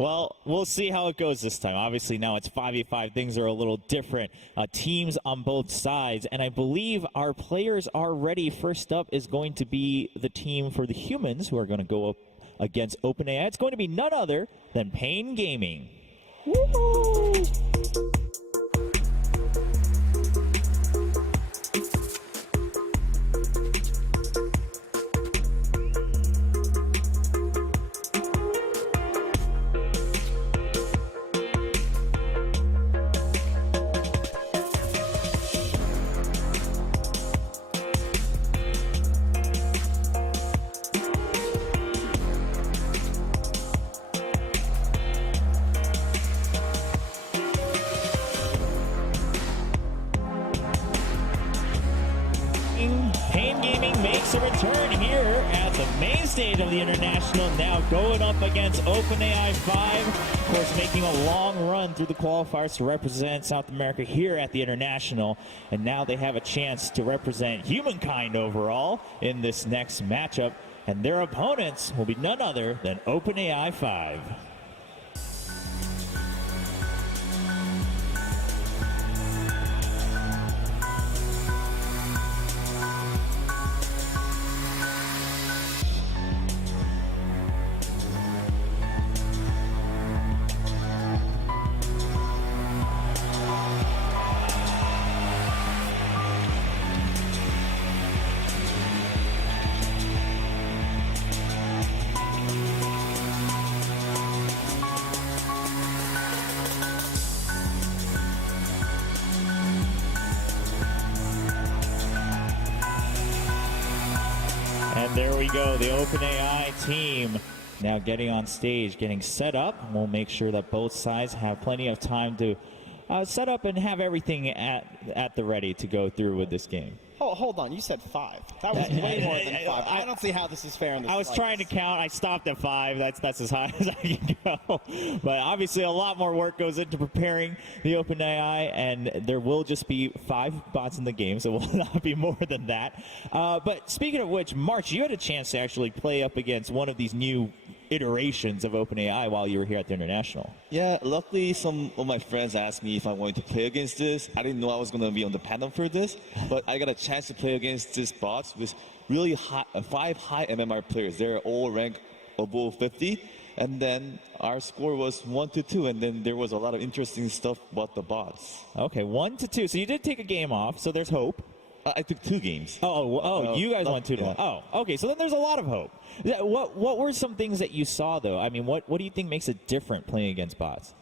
Well, we'll see how it goes this time. Obviously, now it's 5v5. Things are a little different. Teams on both sides. And I believe our players are ready. First up is going to be the team for the humans who are going to go up against OpenAI. It's going to be none other than Pain Gaming. Woo! Pain Gaming makes a return here at the main stage of the International, now going up against OpenAI 5. Of course, making a long run through the qualifiers to represent South America here at the International. And now they have a chance to represent humankind overall in this next matchup. And their opponents will be none other than OpenAI 5. And there we go, the OpenAI team now getting on stage, getting set up. We'll make sure that both sides have plenty of time to set up and have everything at the ready to go through with this game. Oh, hold on, you said 5. That was way more than 5. I don't see how this is fair in this I was trying to count. I stopped at 5. That's as high as I can go. But obviously a lot more work goes into preparing the OpenAI, and there will just be 5 bots in the game, so it will not be more than that. But speaking of which, March, you had a chance to actually play up against one of these new iterations of OpenAI while you were here at the International. Yeah, luckily some of my friends asked me if I wanted to play against this. I didn't know I was going to be on the panel for this, but I got a chance to play against this bots with really high, 5 high MMR players. They're all ranked above 50, and then our score was 1-2, and then there was a lot of interesting stuff about the bots. Okay, 1-2. So you did take a game off, so there's hope. I took 2 games. You guys won 2-1. Yeah. Oh, okay. So then there's a lot of hope. What were some things that you saw, though? I mean, what do you think makes it different playing against bots?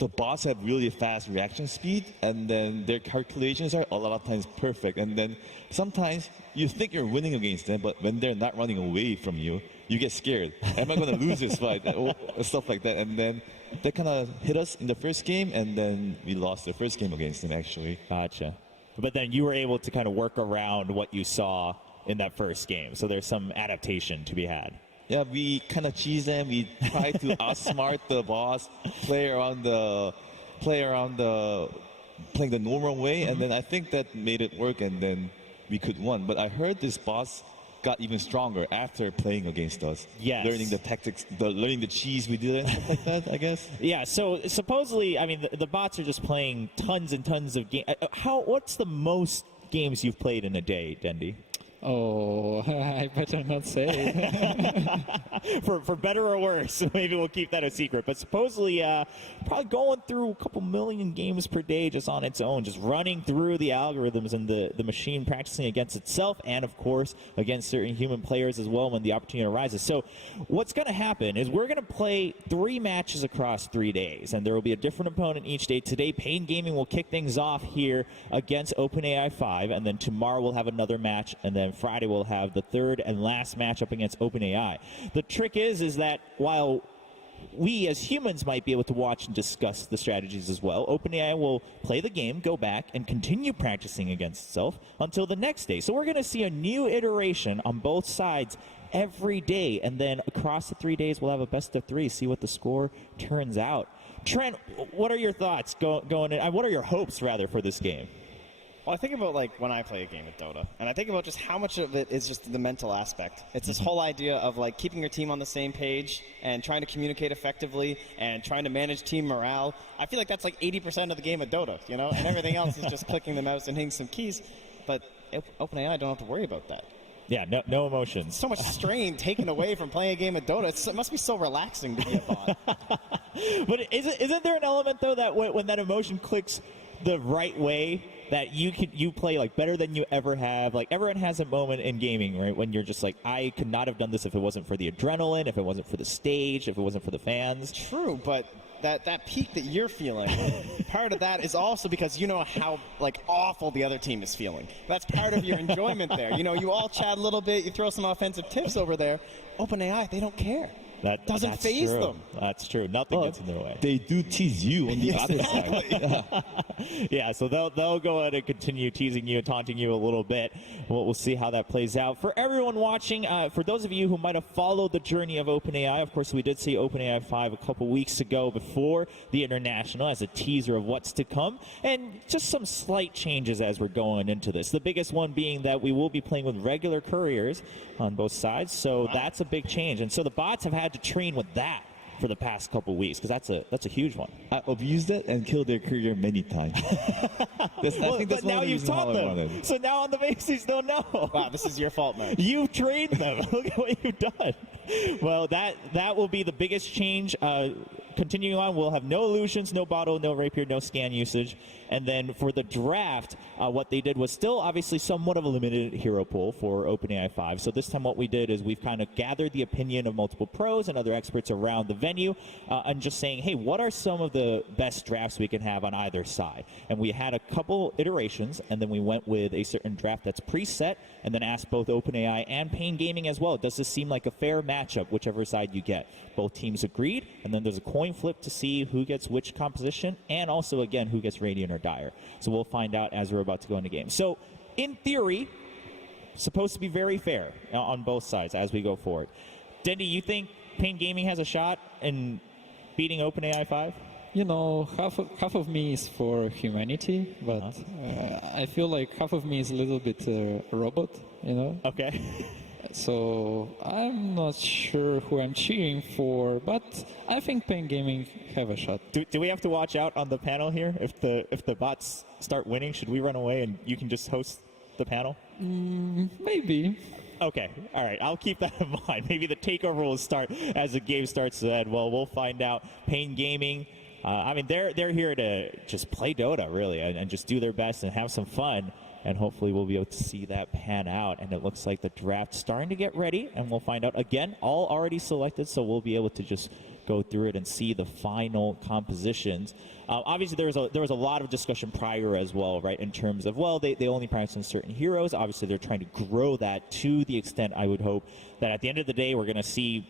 The bots have really fast reaction speed, and then their calculations are a lot of times perfect. And then sometimes you think you're winning against them, but when they're not running away from you, you get scared. Am I going to lose this fight? Or stuff like that. And then they kind of hit us in the first game, and then we lost the first game against them, actually. Gotcha. But then you were able to kind of work around what you saw in that first game. So there's some adaptation to be had. Yeah, we kind of cheese them. We try to outsmart the boss, playing the normal way, and then I think that made it work, and then we could win. But I heard this boss got even stronger after playing against us. Yes. Learning the tactics, learning the cheese we did, and stuff like that, I guess. Yeah, so supposedly, I mean, the bots are just playing tons and tons of games. What's the most games you've played in a day, Dendi? Oh, I better not say. for better or worse, maybe we'll keep that a secret. But supposedly, probably going through a couple million games per day just on its own, just running through the algorithms and the machine practicing against itself, and of course against certain human players as well when the opportunity arises. So what's going to happen is we're going to play 3 matches across 3 days, and there will be a different opponent each day. Today, Pain Gaming will kick things off here against OpenAI 5, and then tomorrow we'll have another match, and then Friday we'll have the 3rd and last match up against OpenAI. The trick is that while we as humans might be able to watch and discuss the strategies as well, OpenAI will play the game, go back, and continue practicing against itself until the next day. So we're going to see a new iteration on both sides every day, and then across the 3 days we'll have a best of 3, see what the score turns out. Trent, what are your thoughts going in? What are your hopes, rather, for this game? Well, I think about like when I play a game of Dota, and I think about just how much of it is just the mental aspect. It's this whole idea of like keeping your team on the same page and trying to communicate effectively and trying to manage team morale. I feel like that's like 80% of the game of Dota, you know, and everything else is just clicking the mouse and hitting some keys. But OpenAI don't have to worry about that. Yeah, no emotions. So much strain taken away from playing a game of Dota. It must be so relaxing to be a bot. But isn't there an element though that when that emotion clicks the right way, that you play like better than you ever have? Like everyone has a moment in gaming, right, when you're just like, I could not have done this if it wasn't for the adrenaline, if it wasn't for the stage, if it wasn't for the fans. True, but that peak that you're feeling, part of that is also because you know how like awful the other team is feeling. That's part of your enjoyment there. You know, you all chat a little bit, you throw some offensive tips over there. OpenAI, they don't care. That doesn't faze them. That's true. Nothing gets in their way. They do tease you on the other side. Yeah, so they'll go ahead and continue teasing you, taunting you a little bit. We'll see how that plays out. For everyone watching, for those of you who might have followed the journey of OpenAI, of course, we did see OpenAI 5 a couple weeks ago before the International as a teaser of what's to come, and just some slight changes as we're going into this. The biggest one being that we will be playing with regular couriers on both sides, so that's a big change. And so the bots have had to train with that for the past couple weeks, because that's a huge one. I abused it and killed their career many times. I think that's but now one of the you've reasons taught how I them. wanted. So now on the bases, they'll know. Wow, this is your fault, man. You've trained them. Look at what you've done. Well, that will be the biggest change. Continuing on, we'll have no illusions, no bottle, no rapier, no scan usage. And then for the draft, what they did was still obviously somewhat of a limited hero pool for OpenAI 5. So this time what we did is we've kind of gathered the opinion of multiple pros and other experts around the venue and just saying, hey, what are some of the best drafts we can have on either side? And we had a couple iterations, and then we went with a certain draft that's preset, and then asked both OpenAI and Pain Gaming as well, does this seem like a fair matchup, whichever side you get? Both teams agreed, and then there's a coin flip to see who gets which composition, and also, again, who gets Radiant or Dire. So we'll find out as we're about to go into game. So, in theory, supposed to be very fair on both sides as we go forward. Dendy, you think Pain Gaming has a shot in beating OpenAI 5? You know, half of me is for humanity, but I feel like half of me is a little bit a robot, you know? Okay. So I'm not sure who I'm cheering for, but I think Pain Gaming have a shot. Do we have to watch out on the panel here? If the bots start winning, should we run away and you can just host the panel? Maybe. Okay, all right. I'll keep that in mind. Maybe the takeover will start as the game starts to end. Well, we'll find out. Pain Gaming, I mean, they're here to just play Dota, really, and just do their best and have some fun. And hopefully we'll be able to see that pan out. And it looks like the draft's starting to get ready. And we'll find out. Again, all already selected, so we'll be able to just go through it and see the final compositions. Obviously, there was a lot of discussion prior as well, right, in terms of, well, they only practice on certain heroes. Obviously, they're trying to grow that to the extent I would hope that at the end of the day, we're going to see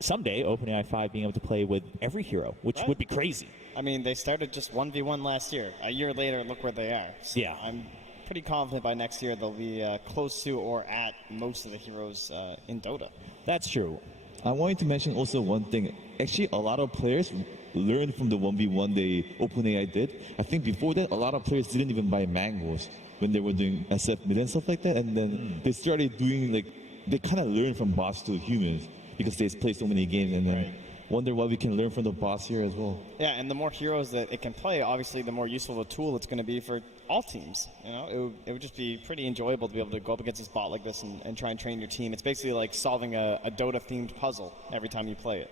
someday OpenAI 5 being able to play with every hero, which would be crazy. I mean, they started just 1v1 last year. A year later, look where they are. So Yeah. I'm pretty confident by next year they'll be close to or at most of the heroes in Dota. That's true. I wanted to mention also one thing. Actually, a lot of players learned from the 1v1 OpenAI did. I think before that, a lot of players didn't even buy mangoes when they were doing SF mid and stuff like that. And then they started doing, like, they kind of learned from bots to humans because they play so many games. And then wonder what we can learn from the bots here as well. Yeah, and the more heroes that it can play, obviously, the more useful of a tool it's going to be for all teams. You know, it would just be pretty enjoyable to be able to go up against this bot like this and try and train your team. It's basically like solving a Dota-themed puzzle every time you play it.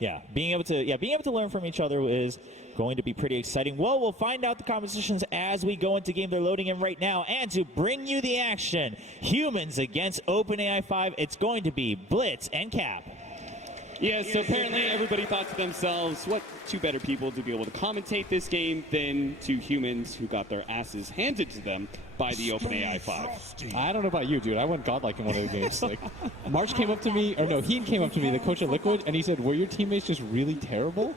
Yeah, being able to learn from each other is going to be pretty exciting. Well, we'll find out the compositions as we go into game. They're loading in right now. And to bring you the action, humans against OpenAI 5, it's going to be Blitz and Cap. Yeah, so apparently everybody thought to themselves, what two better people to be able to commentate this game than two humans who got their asses handed to them by the OpenAI 5. I don't know about you, dude. I went godlike in one of the games. Like, March came up to me, or no, Heen came up to me, the coach at Liquid, and he said, were your teammates just really terrible?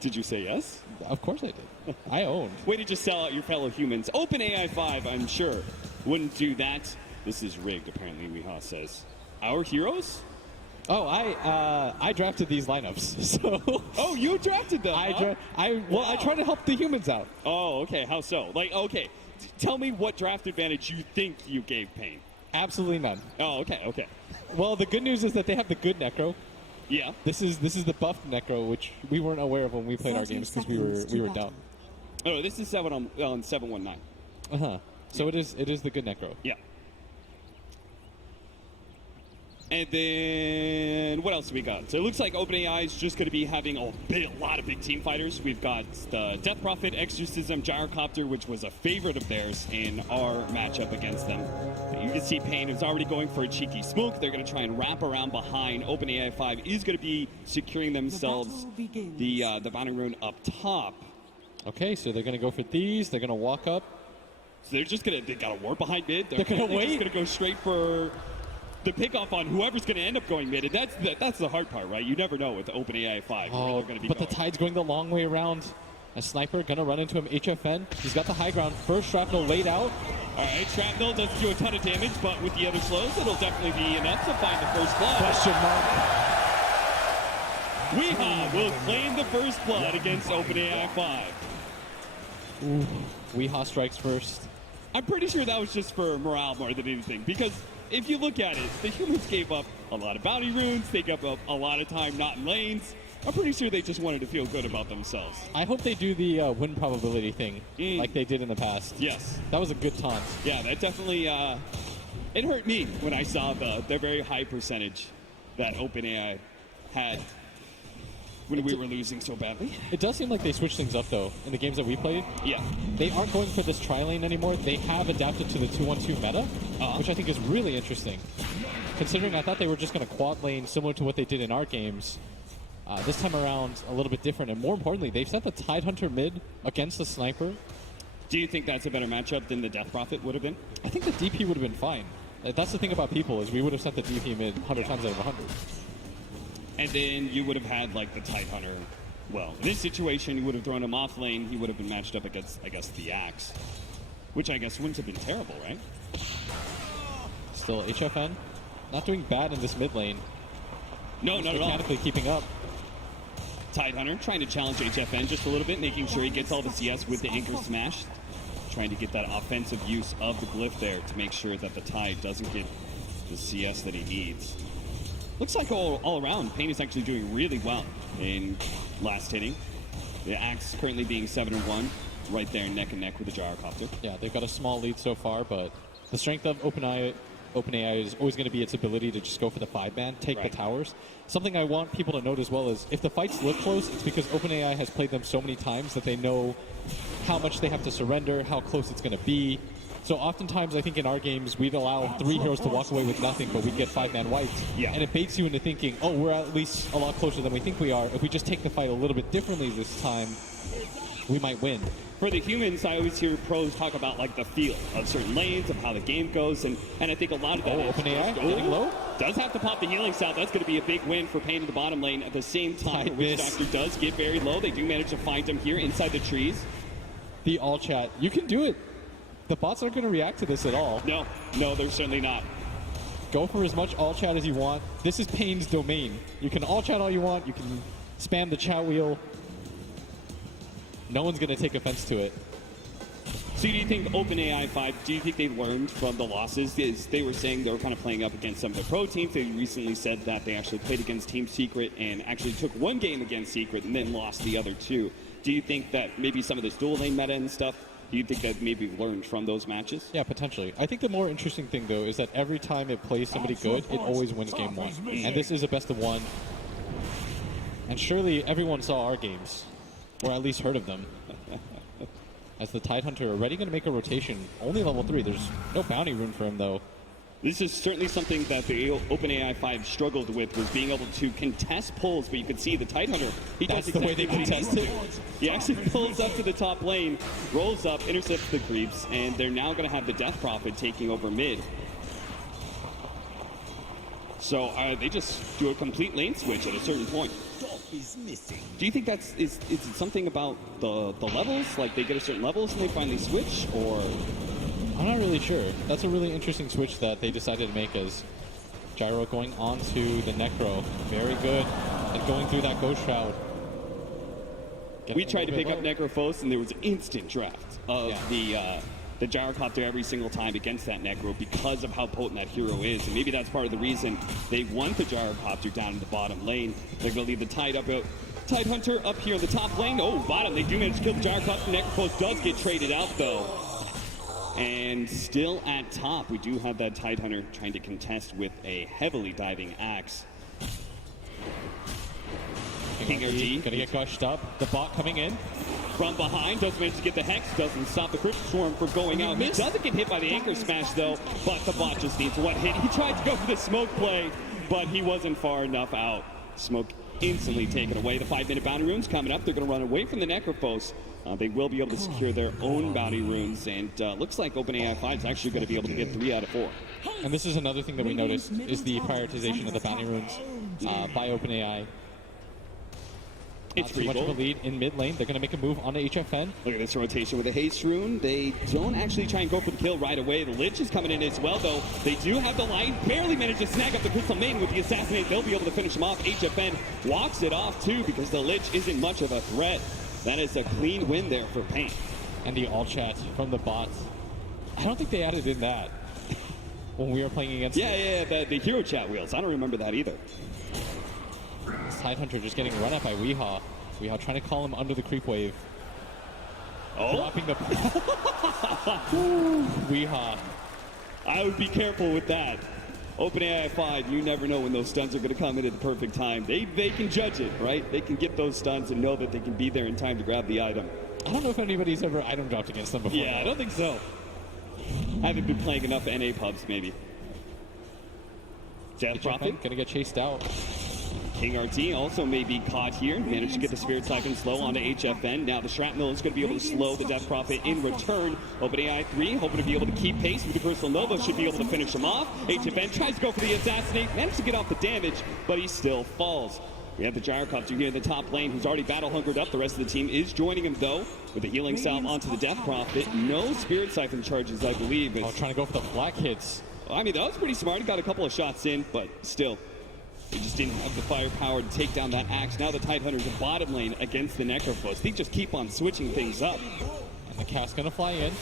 Did you say yes? Of course I did. I owned. Way to just sell out your fellow humans. OpenAI 5, I'm sure, wouldn't do that. This is rigged, apparently, Weehaw says. Our heroes? Oh, I drafted these lineups. So Oh, you drafted them. huh? I try to help the humans out. Oh, okay. How so? Like, okay. Tell me what draft advantage you think you gave Pain. Absolutely none. Oh, okay. Well, the good news is that they have the good Necro. Yeah. This is the buffed Necro, which we weren't aware of when we played our games because we were dumb. Oh, this is 7 on 719. So it is the good Necro. Yeah. And then what else do we got? So it looks like OpenAI is just going to be having a lot of big team fighters. We've got the Death Prophet, Exorcism, Gyrocopter, which was a favorite of theirs in our matchup against them. You can see Pain is already going for a cheeky smoke. They're going to try and wrap around behind. OpenAI 5 is going to be securing themselves the boundary rune up top. Okay, so they're going to go for these. They're going to walk up. So they're just going to, they got a ward behind mid. They're gonna just wait. going to go straight for the pickoff on whoever's going to end up going mid. And that's the hard part, right? You never know with OpenAI 5 where they're going to be but going. the tide's going the long way around. A sniper going to run into him. HFN. He's got the high ground. First shrapnel laid out. All right, Shrapnel doesn't do a ton of damage, but with the other slows, it'll definitely be enough to find the first blood. Question mark. Weehaw will claim the first blood against OpenAI 5. Weehaw strikes first. I'm pretty sure that was just for morale more than anything, because if you look at it, the humans gave up a lot of bounty runes, they gave up a lot of time not in lanes. I'm pretty sure they just wanted to feel good about themselves. I hope they do the win probability thing like they did in the past. Yes. That was a good taunt. Yeah, that definitely, it hurt me when I saw the very high percentage that OpenAI had when we were losing so badly. It does seem like they switched things up, though, in the games that we played. Yeah. They aren't going for this tri-lane anymore. They have adapted to the 2-1-2 meta, which I think is really interesting. Considering I thought they were just going to quad lane similar to what they did in our games. This time around, a little bit different. And more importantly, they've set the Tidehunter mid against the Sniper. Do you think that's a better matchup than the Death Prophet would have been? I think the DP would have been fine. That's the thing about people, is we would have set the DP mid 100 times out of 100. And then you would have had, like, the Tidehunter. Well, in this situation, you would have thrown him off lane. He would have been matched up against, I guess, the Axe. Which I guess wouldn't have been terrible, right? Still, HFN not doing bad in this mid lane. No, not at all. Mechanically keeping up. Tidehunter trying to challenge HFN just a little bit, making sure he gets all the CS with the Anchor Smash. Trying to get that offensive use of the glyph there to make sure that the Tide doesn't get the CS that he needs. Looks like all around, Pain is actually doing really well in last hitting. The Axe currently being 7-1, right there neck and neck with the Gyrocopter. Yeah, they've got a small lead so far, but the strength of OpenAI is always going to be its ability to just go for the 5-man, take the towers. Something I want people to note as well is if the fights look close, it's because OpenAI has played them so many times that they know how much they have to surrender, how close it's going to be. So oftentimes, I think in our games, we'd allow 3 heroes to walk away with nothing, but we'd get 5-man wipes. Yeah. And it baits you into thinking, oh, we're at least a lot closer than we think we are. If we just take the fight a little bit differently this time, we might win. For the humans, I always hear pros talk about like the feel of certain lanes, of how the game goes, and I think a lot of that is OpenAI getting low? does have to pop the healing cell. That's going to be a big win for Pain in the bottom lane. At the same time, Witch Doctor does get very low. They do manage to find him here inside the trees. The all chat, you can do it. The bots aren't going to react to this at all. No, they're certainly not. Go for as much all chat as you want. This is Pain's domain. You can all chat all you want. You can spam the chat wheel. No one's going to take offense to it. So do you think OpenAI 5, do you think they learned from the losses? They were saying they were kind of playing up against some of the pro teams. They recently said that they actually played against Team Secret and actually took one game against Secret and then lost the other 2. Do you think that maybe some of this dual lane meta and stuff, do you think that maybe learned from those matches? Yeah, potentially. I think the more interesting thing, though, is that every time it plays somebody good, it always wins game 1. And this is a best of 1. And surely everyone saw our games, or at least heard of them. As the Tidehunter already going to make a rotation, only level 3. There's no bounty rune for him, though. This is certainly something that the OpenAI 5 struggled with, was being able to contest pulls, but you can see the Tidehunter, he That's does the way exactly they what he contest needs it. to. He actually pulls up to the top lane, rolls up, intercepts the creeps, and they're now going to have the Death Prophet taking over mid. So they just do a complete lane switch at a certain point. Do you think is it something about the levels? Like they get a certain levels and they finally switch, or? I'm not really sure. That's a really interesting switch that they decided to make, as Gyro going on to the Necro. Very good. And going through that Ghost Shroud. We tried to pick up Necrophos, and there was instant draft of Yeah. the Gyrocopter every single time against that Necro because of how potent that hero is. And maybe that's part of the reason they want the Gyrocopter down in the bottom lane. They're going to leave the Tide Hunter up here in the top lane. Oh, bottom. They do manage to kill the Gyrocopter. Necrophos does get traded out, though. And still at top, we do have that Tide Hunter trying to contest with a heavily diving axe. King RT gonna get gushed up. The bot coming in. from behind, does manage to get the Hex, doesn't stop the Crypt Swarm from going out. He doesn't get hit by the Anchor Smash, though, but the bot just needs one hit. He tried to go for the smoke play, but he wasn't far enough out. Smoke instantly taken away. The 5-minute bounty runes coming up. They're going to run away from the Necrophos. They will be able to secure their own bounty runes, and looks like OpenAI 5 is actually going to be able to get 3 out of 4. And this is another thing that we noticed is the prioritization of the bounty runes by OpenAI. It's Not too pretty much cool. of a lead in mid lane. They're going to make a move on the HFN. Look at this rotation with the Haste Rune. They don't actually try and go for the kill right away. The Lich is coming in as well, though. They do have the Light. Barely managed to snag up the Crystal Maiden with the Assassinate. They'll be able to finish him off. HFN walks it off, too, because the Lich isn't much of a threat. That is a clean win there for Pain. And the all chat from the bots. I don't think they added in that when we were playing against The hero chat wheels. I don't remember that either. Tidehunter just getting run at by Weehaw. Weehaw trying to call him under the creep wave. Oh, Dropping the... Weehaw. I would be careful with that. OpenAI 5, you never know when those stuns are going to come in at the perfect time. They can judge it, right? They can get those stuns and know that they can be there in time to grab the item. I don't know if anybody's ever item dropped against them before. Yeah, I don't think so. I haven't been playing enough NA pubs, maybe. Death Prophet. Gonna get chased out. King RT also may be caught here. Managed to get the Spirit Siphon slow onto HFN. Now the Shrapnel is going to be able to slow the Death Prophet in return. OpenAI 3 hoping to be able to keep pace with the Crystal Nova. Should be able to finish him off. HFN tries to go for the Assassinate. Managed to get off the damage, but he still falls. We have the Gyrocopter here in the top lane who's already battle hungered up. The rest of the team is joining him, though, with a healing salve onto the Death Prophet. No Spirit Siphon charges, I believe. Oh, trying to go for the flak hits. I mean, that was pretty smart. He got a couple of shots in, but still. They just didn't have the firepower to take down that axe. Now the Tidehunters in bottom lane against the Necrophos. They just keep on switching things up. And the cast gonna fly in.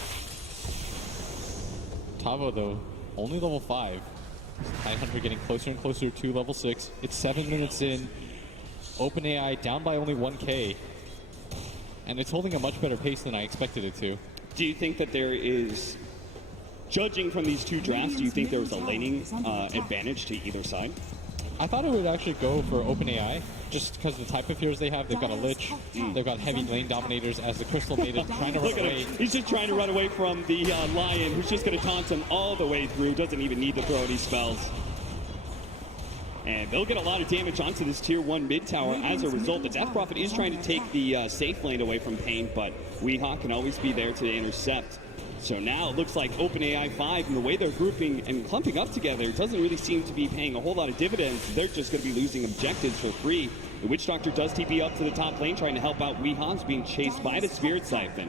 Tavo, though, only level 5. Tidehunter getting closer and closer to level 6. It's 7 minutes in. OpenAI down by only 1k. And it's holding a much better pace than I expected it to. Do you think that there is, judging from these two drafts, do you think there was a laning advantage to either side? I thought it would actually go for OpenAI, just because of the type of heroes they have. They've got a Lich, they've got heavy lane dominators as the Crystal Maiden trying to run Look at away. him. He's just trying to run away from the Lion, who's just going to taunt him all the way through. Doesn't even need to throw any spells. And they'll get a lot of damage onto this tier 1 mid tower as a result. The Death Prophet is trying to take the safe lane away from Pain, but Weehaw can always be there to intercept. So now it looks like OpenAI 5 and the way they're grouping and clumping up together doesn't really seem to be paying a whole lot of dividends. They're just going to be losing objectives for free. The Witch Doctor does TP up to the top lane, trying to help out Weehaw's being chased by the Spirit Siphon.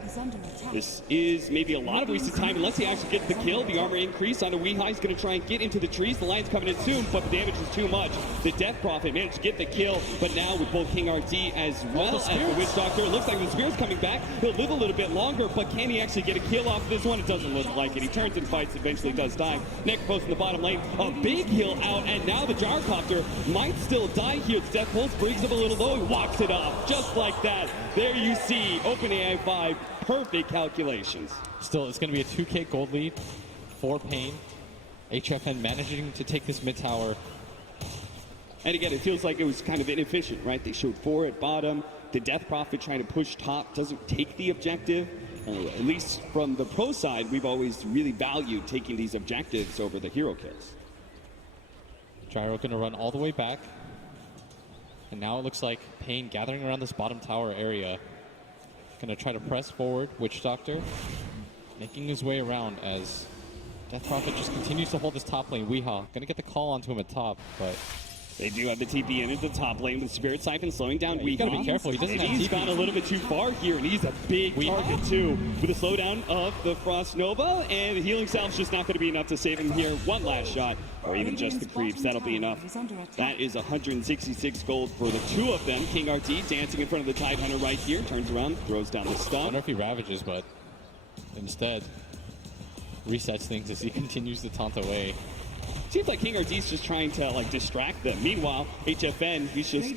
This is maybe a lot of wasted time unless he actually gets the kill. The armor increase onto Weehaw. He's going to try and get into the trees. The Lion's coming in soon, but the damage is too much. The Death Prophet managed to get the kill, but now with both King RT as well as the Witch Doctor, it looks like the Spirit's coming back. He'll live a little bit longer, but can he actually get a kill off this one? It doesn't look like it. He turns and fights, eventually does die. Necrophos in the bottom lane. A big heal out, and now the Gyrocopter might still die here. The Death Pulse brings him a little low. He walks it off just like that. There you see OpenAI 5. Perfect calculations. Still, it's going to be a 2k gold lead for Pain. HFN managing to take this mid tower. And again, it feels like it was kind of inefficient, right? They showed 4 at bottom. The Death Prophet trying to push top doesn't take the objective. At least from the pro side, we've always really valued taking these objectives over the hero kills. Gyro going to run all the way back. And now it looks like Pain gathering around this bottom tower area. Going to try to press forward. Witch Doctor making his way around as Death Prophet just continues to hold this top lane. Weehaw going to get the call onto him at top, but They do have the TP in into the top lane with Spirit Siphon slowing down You gotta be Weehaw. careful, he doesn't And have he's TP. gone a little bit too far here, and he's a big target too. With a slowdown of the Frost Nova, and the healing salve's just not going to be enough to save him here. One last shot, or even just the creeps, that'll be enough. That is 166 gold for the two of them. King RT dancing in front of the Tidehunter right here, turns around, throws down the I stun. wonder if he ravages, but instead resets things as he continues to taunt away. Seems like King RT's just trying to like distract them. Meanwhile, HFN, he's just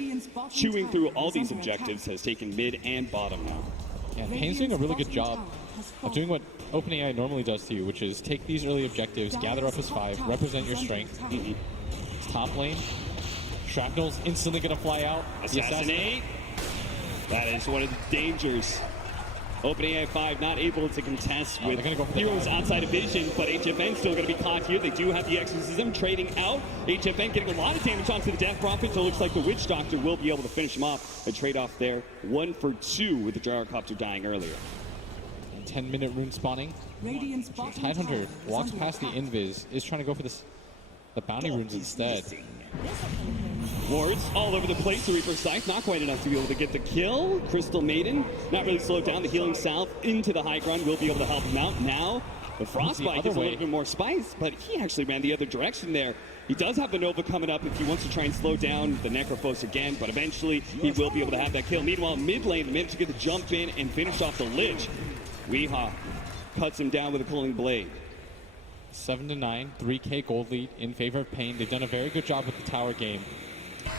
chewing through all these objectives, has taken mid and bottom now. Yeah, Pain's doing a really good job of doing what OpenAI normally does to you, which is take these early objectives, gather up as 5, represent your strength. It's top lane. Shrapnel's instantly going to fly out. The Assassinate. That is one of the dangers. OpenAI 5 not able to contest with they're gonna go for the heroes dive. outside of vision, but HFN still going to be caught here. They do have the exorcism trading out. HFN getting a lot of damage onto the Death Prophet, so it looks like the Witch Doctor will be able to finish him off. A trade-off there, 1 for 2 with the Gyrocopter dying earlier. 10-minute rune spawning. Tidehunter walks past the invis, is trying to go for the bounty runes instead. Wards all over the place. The Reaper Scythe not quite enough to be able to get the kill. Crystal Maiden not really slowed down. The healing salve into the high ground will be able to help him out. Now the Frostbite other gives a way. little bit more spice, but he actually ran the other direction there. He does have the Nova coming up if he wants to try and slow down the Necrophos again, but eventually he will be able to have that kill. Meanwhile, mid lane, managed to get the jump in and finish off the Lich. Weehaw cuts him down with a Cooling Blade. 7-9, 3k gold lead in favor of Pain. They've done a very good job with the tower game.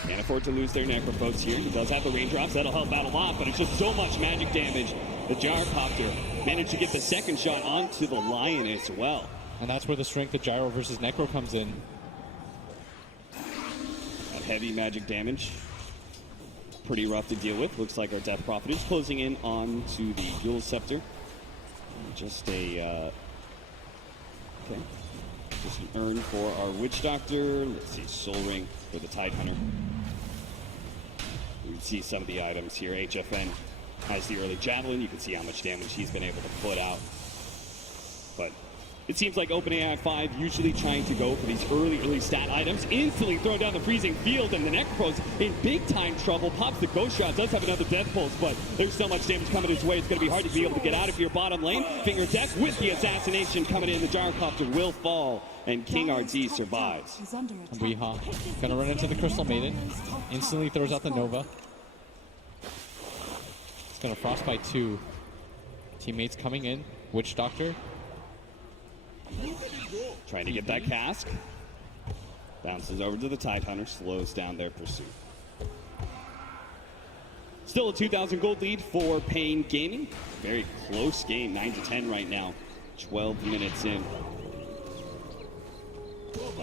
Can't afford to lose their Necrophos here. He does have the raindrops. That'll help out a lot, but it's just so much magic damage. The Gyrocopter managed to get the second shot onto the Lion as well. And that's where the strength of Gyro versus Necro comes in. That heavy magic damage. Pretty rough to deal with. Looks like our Death Prophet is closing in on to the Dual Scepter. Just a... okay. Just an urn for our Witch Doctor. Let's see, Soul Ring for the Tidehunter. We can see some of the items here. HFN has the early Javelin. You can see how much damage he's been able to put out. But it seems like OpenAI 5 usually trying to go for these early stat items. Instantly throwing down the freezing field, and the Necropros in big time trouble. Pops the Ghost Shot, does have another Death Pulse, but there's so much damage coming his way. It's going to be hard to be able to get out of your bottom lane. Finger Death with the assassination coming in. The Gyrocopter will fall, and King RT survives. And Weehaw gonna run into the Crystal Maiden. Instantly throws out the Nova. It's gonna Frostbite 2. Teammates coming in. Witch Doctor. Trying to get that cask. Bounces over to the Tidehunter, slows down their pursuit. Still a 2,000 gold lead for Pain Gaming. Very close game, 9-10 right now. 12 minutes in.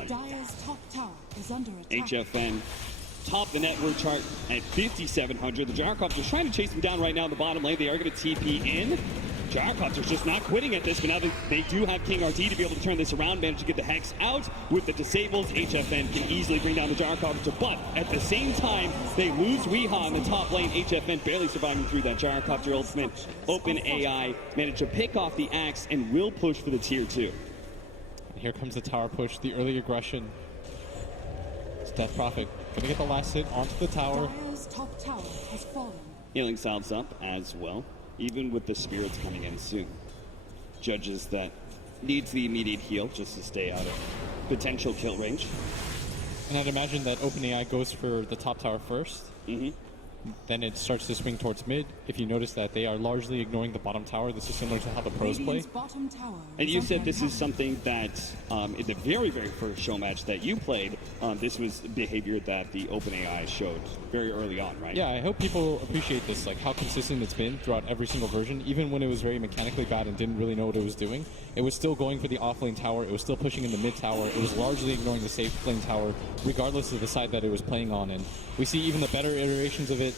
Dire's top tower is under attack. HFN top the network chart at 5,700. The Gyrocopter's trying to chase them down right now in the bottom lane. They are going to TP in. Gyrocopter's just not quitting at this, but now they do have King RT to be able to turn this around, manage to get the Hex out with the disables. HFN can easily bring down the Gyrocopter, but at the same time, they lose Weehaw in the top lane. HFN barely surviving through that Gyrocopter ultimate. OpenAI managed to pick off the axe and will push for the tier 2. And here comes the tower push, the early aggression. It's Death Prophet gonna get the last hit onto the tower. Dire's top tower has fallen. Healing salves up as well, even with the spirits coming in soon. Judges that needs the immediate heal just to stay out of potential kill range. And I'd imagine that OpenAI goes for the top tower first. Then it starts to swing towards mid. If you notice that they are largely ignoring the bottom tower, this is similar to how the pros play. Radiant's bottom tower And is you under said this is attack. something that in the very first show match that you played, this was behavior that the OpenAI showed very early on, right? Yeah, I hope people appreciate this, like how consistent it's been throughout every single version. Even when it was very mechanically bad and didn't really know what it was doing, it was still going for the off-lane tower. It was still pushing in the mid tower. It was largely ignoring the safe lane tower, regardless of the side that it was playing on. And we see even the better iterations of it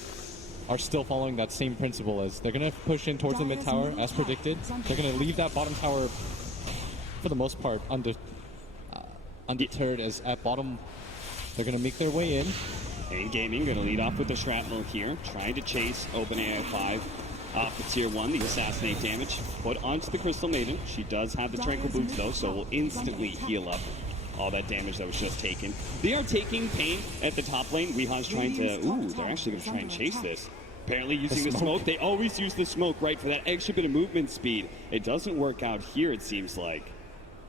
are still following that same principle as they're going to push in towards the mid tower as predicted. They're going to leave that bottom tower for the most part undeterred, as at bottom they're going to make their way in. Pain Gaming going to lead off with the shrapnel here, trying to chase OpenAI 5 off the tier 1. The assassinate damage put onto the Crystal Maiden. She does have the Tranquil Boots though, so will instantly heal up. all that damage that was just taken. They are taking Pain at the top lane. Weeha's trying to, ooh, they're actually going to try and chase this. Apparently using the smoke. They always use the smoke, right, for that extra bit of movement speed. It doesn't work out here, it seems like.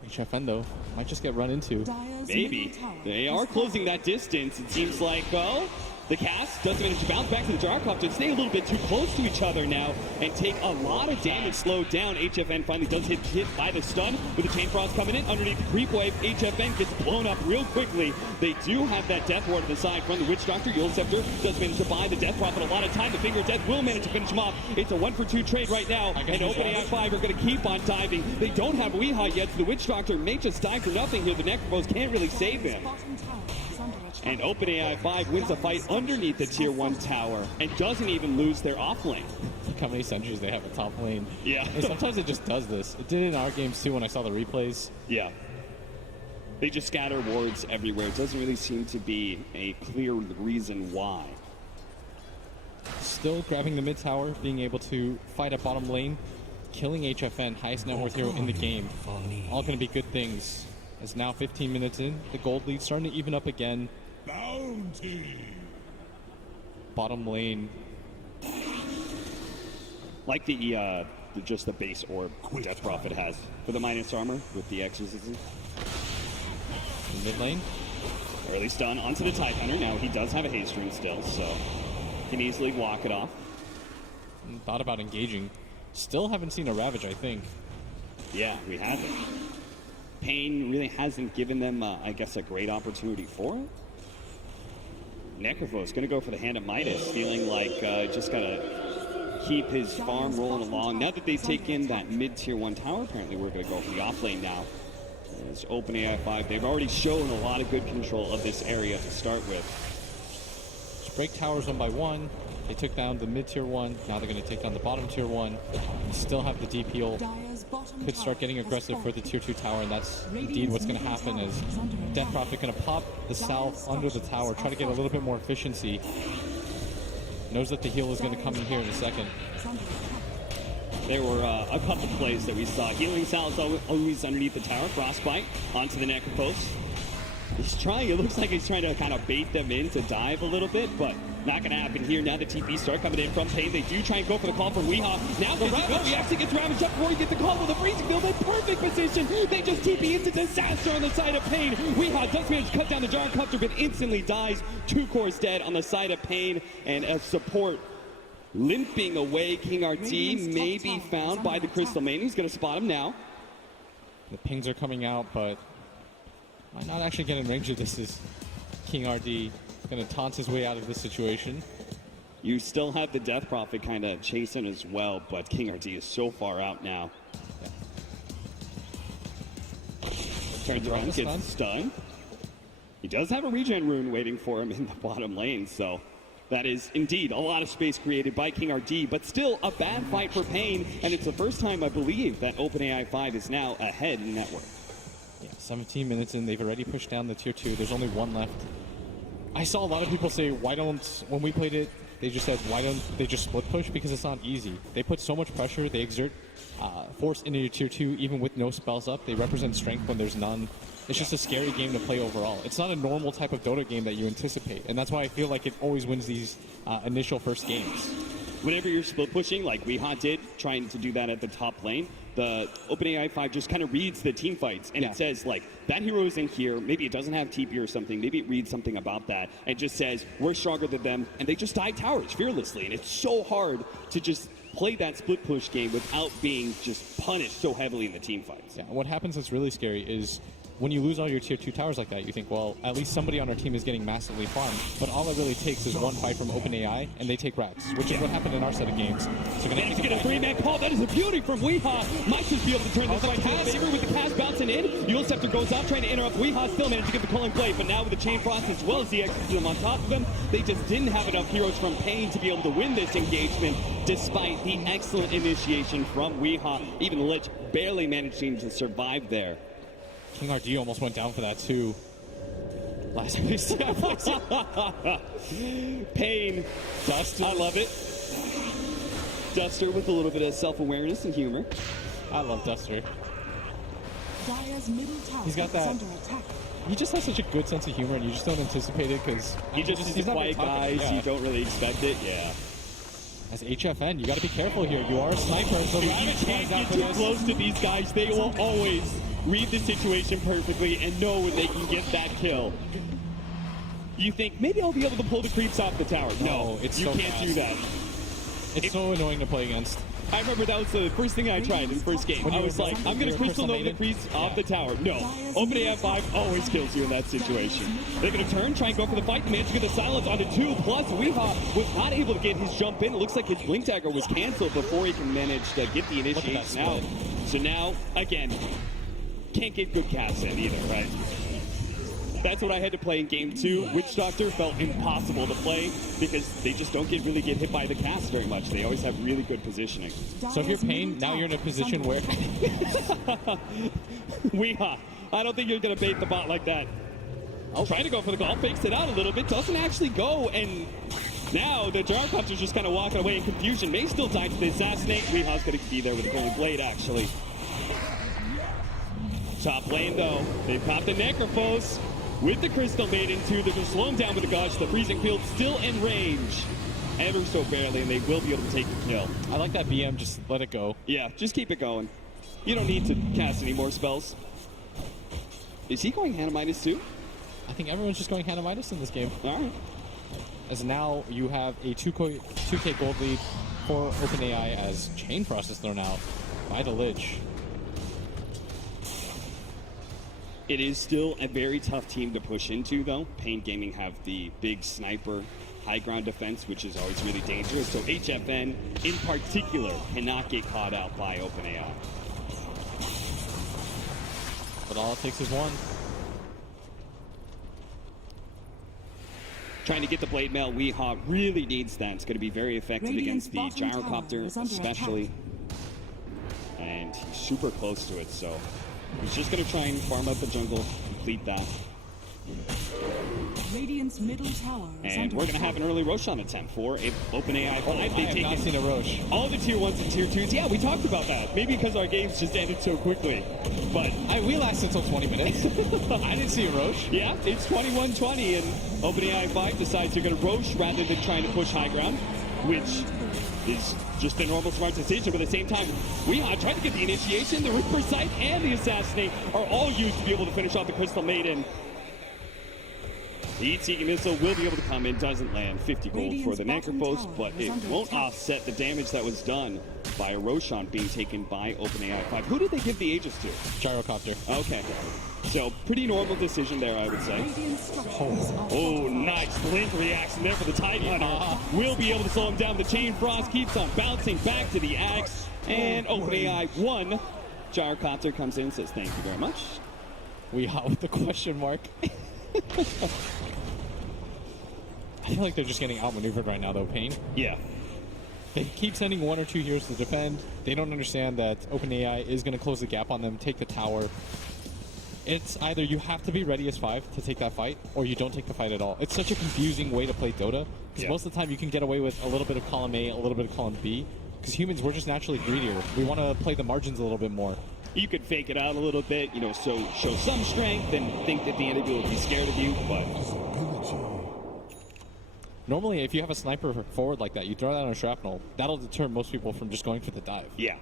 HFN, though, might just get run into. Dire's Maybe. middle tower They has are closing fallen. that distance. It seems like, well, the cast doesn't manage to bounce back to the Gyrocopter. Stay a little bit too close to each other now and take a lot of damage slowed down. HFN finally does hit by the stun with the Chain Frost coming in underneath the creep wave. HFN gets blown up real quickly. They do have that Death Ward to the side from the Witch Doctor. Yule Scepter does manage to buy the Death Prophet a lot of time. The Finger of Death will manage to finish him off. It's a 1-for-2 trade right now, and OpenAI 5 are going to keep on diving. They don't have Weeha yet, so the Witch Doctor may just die for nothing here. The Necropose can't really save him. Bottom tower is under attack. And OpenAI 5 wins a fight underneath the Tier 1 tower and doesn't even lose their off lane. Look how many sentries they have at top lane. Yeah. And sometimes it just does this. It did it in our games too when I saw the replays. Yeah. They just scatter wards everywhere. It doesn't really seem to be a clear reason why. Still grabbing the mid tower, being able to fight at bottom lane, killing HFN, highest net worth hero in the game. All going to be good things. As now 15 minutes in, the gold lead starting to even up again. Bottom lane. Like just the base orb Death Prophet has for the minus armor with the exorcism. Mid lane. Early stun onto the Tide Hunter. Now he does have a haste ring still, so can easily walk it off. Thought about engaging. Still haven't seen a Ravage, I think. Yeah, we haven't. Pain really hasn't given them, I guess, a great opportunity for it. Necrophos going to go for the Hand of Midas, feeling like just got to keep his farm rolling along. Now that they've taken that mid-tier 1 tower, apparently we're going to go for the off lane now. It's OpenAI 5. They've already shown a lot of good control of this area to start with. Just break towers one by one. They took down the mid tier 1. Now they're going to take down the bottom tier 1. Still have the DP ult. Dire's bottom Could tower start getting has aggressive for the fallen. tier 2 tower, and that's indeed what's going to happen. Is Death Prophet going to pop the south under the tower, try to get a little bit more efficiency. Knows that the heal is going to come in here in a second. Is under attack. There were a couple plays that we saw. Healing Sal's always underneath the tower. Frostbite onto the Necropost. He's trying, it looks like he's trying to kind of bait them in to dive a little bit, but not going to happen here. Now the TP start coming in from Pain. They do try and go for the call from Weeha. Now the Ravage. He actually gets ravaged up before he gets the call with a freezing field in perfect position. They just TP into disaster on the side of Pain. Weeha does manage to cut down the Gyrocopter, but instantly dies. 2 cores dead on the side of Pain, and as support limping away. King RT may be found by the Crystal Maiden. He's going to spot him now. The pings are coming out, but might not actually get in range of this. Is King RD going to taunt his way out of this situation? You still have the Death Prophet kind of chasing as well, but King RT is so far out now. Turns around, gets stunned. He does have a regen rune waiting for him in the bottom lane, so that is indeed a lot of space created by King RD, but still a bad fight for Pain, and it's the first time, I believe, that OpenAI 5 is now ahead in network. Yeah, 17 minutes in, they've already pushed down the tier 2. There's only 1 left. I saw a lot of people say, why don't, when we played it, they just said, why don't they just split push? Because it's not easy. They put so much pressure, they exert force into your tier 2, even with no spells up. They represent strength when there's none. It's just a scary game to play overall. It's not a normal type of Dota game that you anticipate, and that's why I feel like it always wins these initial first games. Whenever you're split pushing, like Weeha did, trying to do that at the top lane, the OpenAI 5 just kind of reads the team fights, and it says, like, that hero is in here, maybe it doesn't have TP or something, maybe it reads something about that, and just says, we're stronger than them, and they just dive towers fearlessly, and it's so hard to just play that split push game without being just punished so heavily in the team fights. Yeah, what happens that's really scary is when you lose all your tier 2 towers like that, you think, well, at least somebody on our team is getting massively farmed. But all it really takes is 1 fight from OpenAI, and they take racks, which is what happened in our set of games. So we're Managed to get a 3-man call. That is a beauty from Weeha. Might just be able to turn this fight to his favor with the cast bouncing in. Yule Scepter goes off, trying to interrupt. Weeha still managed to get the calling play, but now with the Chain Frost as well as the Exorcism on top of them, they just didn't have enough heroes from Pain to be able to win this engagement, despite the excellent initiation from Weeha. Even Lich barely managing to survive there. King RD almost went down for that too. Last place. Pain. Duster. I love it. Duster with a little bit of self-awareness and humor. I love Duster. Dire's middle tower He's got is that- under attack. He just has such a good sense of humor, and you just don't anticipate it because He just is a he's not very quiet guy, talkative. so Yeah. you don't really expect it. Yeah. As HFN, you got to be careful here. You are a sniper, so If you Ravage can't flies out get for too this. close to these guys, they will always read the situation perfectly and know when they can get that kill. You think, maybe I'll be able to pull the creeps off the tower. No, it's you so can't do fast. that. It's so annoying to play against. I remember that was the first thing I tried in the first game. When you I were was like, I'm going to crystal nova the creeps off the tower. No, OpenAI 5 always kills you in that situation. They're going to turn, try and go for the fight, manage to get the silence onto 2. Plus, Weehaw was not able to get his jump in. It looks like his blink dagger was canceled before he can manage to get the initiation out. So now, again, can't get good casts in either, right? That's what I had to play in game 2. Witch Doctor felt impossible to play because they just don't really get hit by the cast very much. They always have really good positioning. So if you're Pain, now you're in a position where Weehaw, I don't think you're going to bait the bot like that. Trying to go for the goal, fakes it out a little bit, doesn't actually go, and now the Gyrocopter's just kind of walking away in confusion. May still die to the assassinate. Weehaw's going to be there with a golden blade, actually. Top lane, though. They've caught the Necrophos with the Crystal Maiden, too. They're going to slow him down with the Gush. The Freezing Field still in range. Ever so barely, and they will be able to take the kill. I like that BM, just let it go. Yeah, just keep it going. You don't need to cast any more spells. Is he going Hannah Midas, too? I think everyone's just going Hannah Midas in this game. All right. As now you have a 2K gold lead for OpenAI as Chain Frost is thrown out by the Lich. It is still a very tough team to push into, though. Pain Gaming have the big sniper high ground defense, which is always really dangerous. So HFN, in particular, cannot get caught out by OpenAI. But all it takes is one. Trying to get the blade mail, Weehaw really needs that. It's going to be very effective Radiant's against the bottom tower Gyrocopter, is under especially. And he's super close to it, so he's just going to try and farm up the jungle, complete that. Radiant's middle tower is And under we're going to attack. have an early Roshan attempt for OpenAI 5. I have not seen a Roche. all the tier 1s and tier 2s. Yeah, we talked about that. Maybe because our games just ended so quickly. But We lasted until 20 minutes. I didn't see a Roche. yeah, it's 21-20, and OpenAI 5 decides they're going to Roche rather than trying to push high ground, which is just a normal smart decision. But at the same time, Weehaw tried to get the initiation. The Reaper Sight and the Assassinate are all used to be able to finish off the Crystal Maiden. The Heat-Seeking Missile will be able to come in, doesn't land. 50 gold for the Radiant's bottom Necrophos, tower but is it under won't attack. offset the damage that was done by a Roshan being taken by OpenAI 5. Who did they give the Aegis to? Gyrocopter. Okay. So, pretty normal decision there, I would say. Radiant structures are Oh, nice blink reaction there for the Tidy Hunter. Will be able to slow him down. The Chain Frost keeps on bouncing back to the Axe. And OpenAI 1. Gyrocopter comes in and says, thank you very much. We hot with the question mark. I feel like they're just getting outmaneuvered right now, though, Pain. Yeah. They keep sending 1 or 2 heroes to defend. They don't understand that OpenAI is going to close the gap on them, take the tower. It's either you have to be ready as 5 to take that fight, or you don't take the fight at all. It's such a confusing way to play Dota, because Yeah. most of the time you can get away with a little bit of column A, a little bit of column B, because humans, we're just naturally greedier. We want to play the margins a little bit more. You could fake it out a little bit, you know, so show some strength and think that the enemy will be scared of you, but Normally, if you have a sniper forward like that, you throw that on a shrapnel, that'll deter most people from just going for the dive. yeah.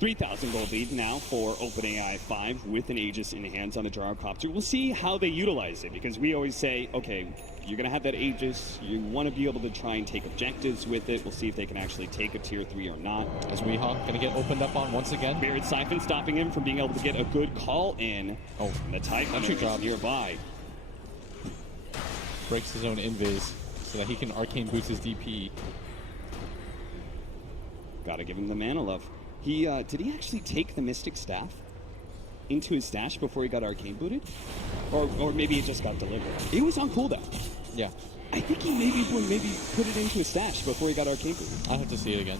3,000 gold lead now for OpenAI 5 with an Aegis in hands on the Gyrocopter. We'll see how they utilize it, because we always say, okay, you're going to have that Aegis. You want to be able to try and take objectives with it. We'll see if they can actually take a tier 3 or not. As Weehaw going to get opened up on once again. Bearded Siphon stopping him from being able to get a good call in. Oh, And the Titan entry is drop. nearby. Breaks his own invis so that he can arcane boost his DP. Gotta give him the mana love. He did he actually take the Mystic Staff into his stash before he got arcane booted? Or maybe it just got delivered. It was on cooldown. Yeah, I think he maybe put it into his stash before he got arcane booted. I'll have to see it again.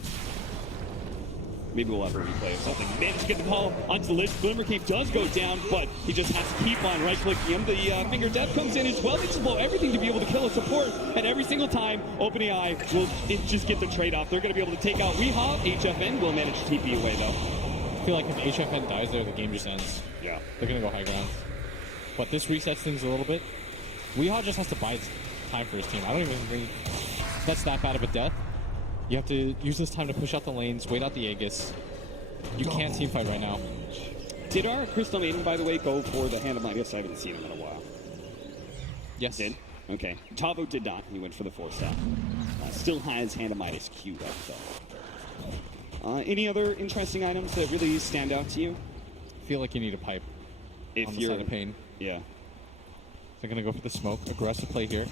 Maybe we'll have a replay or something. Managed to get the call onto the Lich. Glimmer Cape does go down, but he just has to keep on right-clicking him. The Finger Death comes in as well. They just blow everything to be able to kill a support. And every single time, OpenAI will just get the trade-off. They're going to be able to take out Weehaw. HFN will manage to TP away, though. feel like if HFN dies there, the game just ends. Yeah. They're going to go high ground. But this resets things a little bit. Weehaw just has to buy time for his team. I don't even think that's that bad of a death. You have to use this time to push out the lanes, wait out the Aegis. You can't teamfight right now. Did our Crystal Maiden, by the way, go for the Hand of Midas? I haven't seen him in a while. Yes. Did? Okay. Tavo did not. He went for the 4-step. Still has Hand of Midas queued up, though. Any other interesting items that really stand out to you? I feel like you need a pipe If on the you're side of Pain. Yeah. They're going to go for the smoke. Aggressive play here.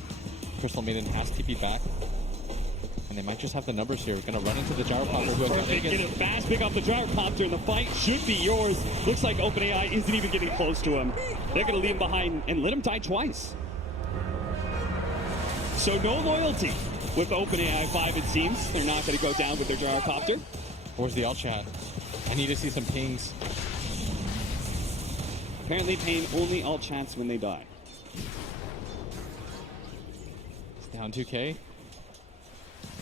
Crystal Maiden has TP back. And they might just have the numbers here. We're going to run into the Gyrocopter. Who has got Perfect. Get Aegis. it fast. Pick up the Gyrocopter, and the fight should be yours. Looks like OpenAI isn't even getting close to him. They're going to leave him behind and let him die twice. So no loyalty with OpenAI 5, it seems. They're not going to go down with their Gyrocopter. Where's the alt chat? I need to see some pings. Apparently Pain only alt chats when they die. It's down 2K.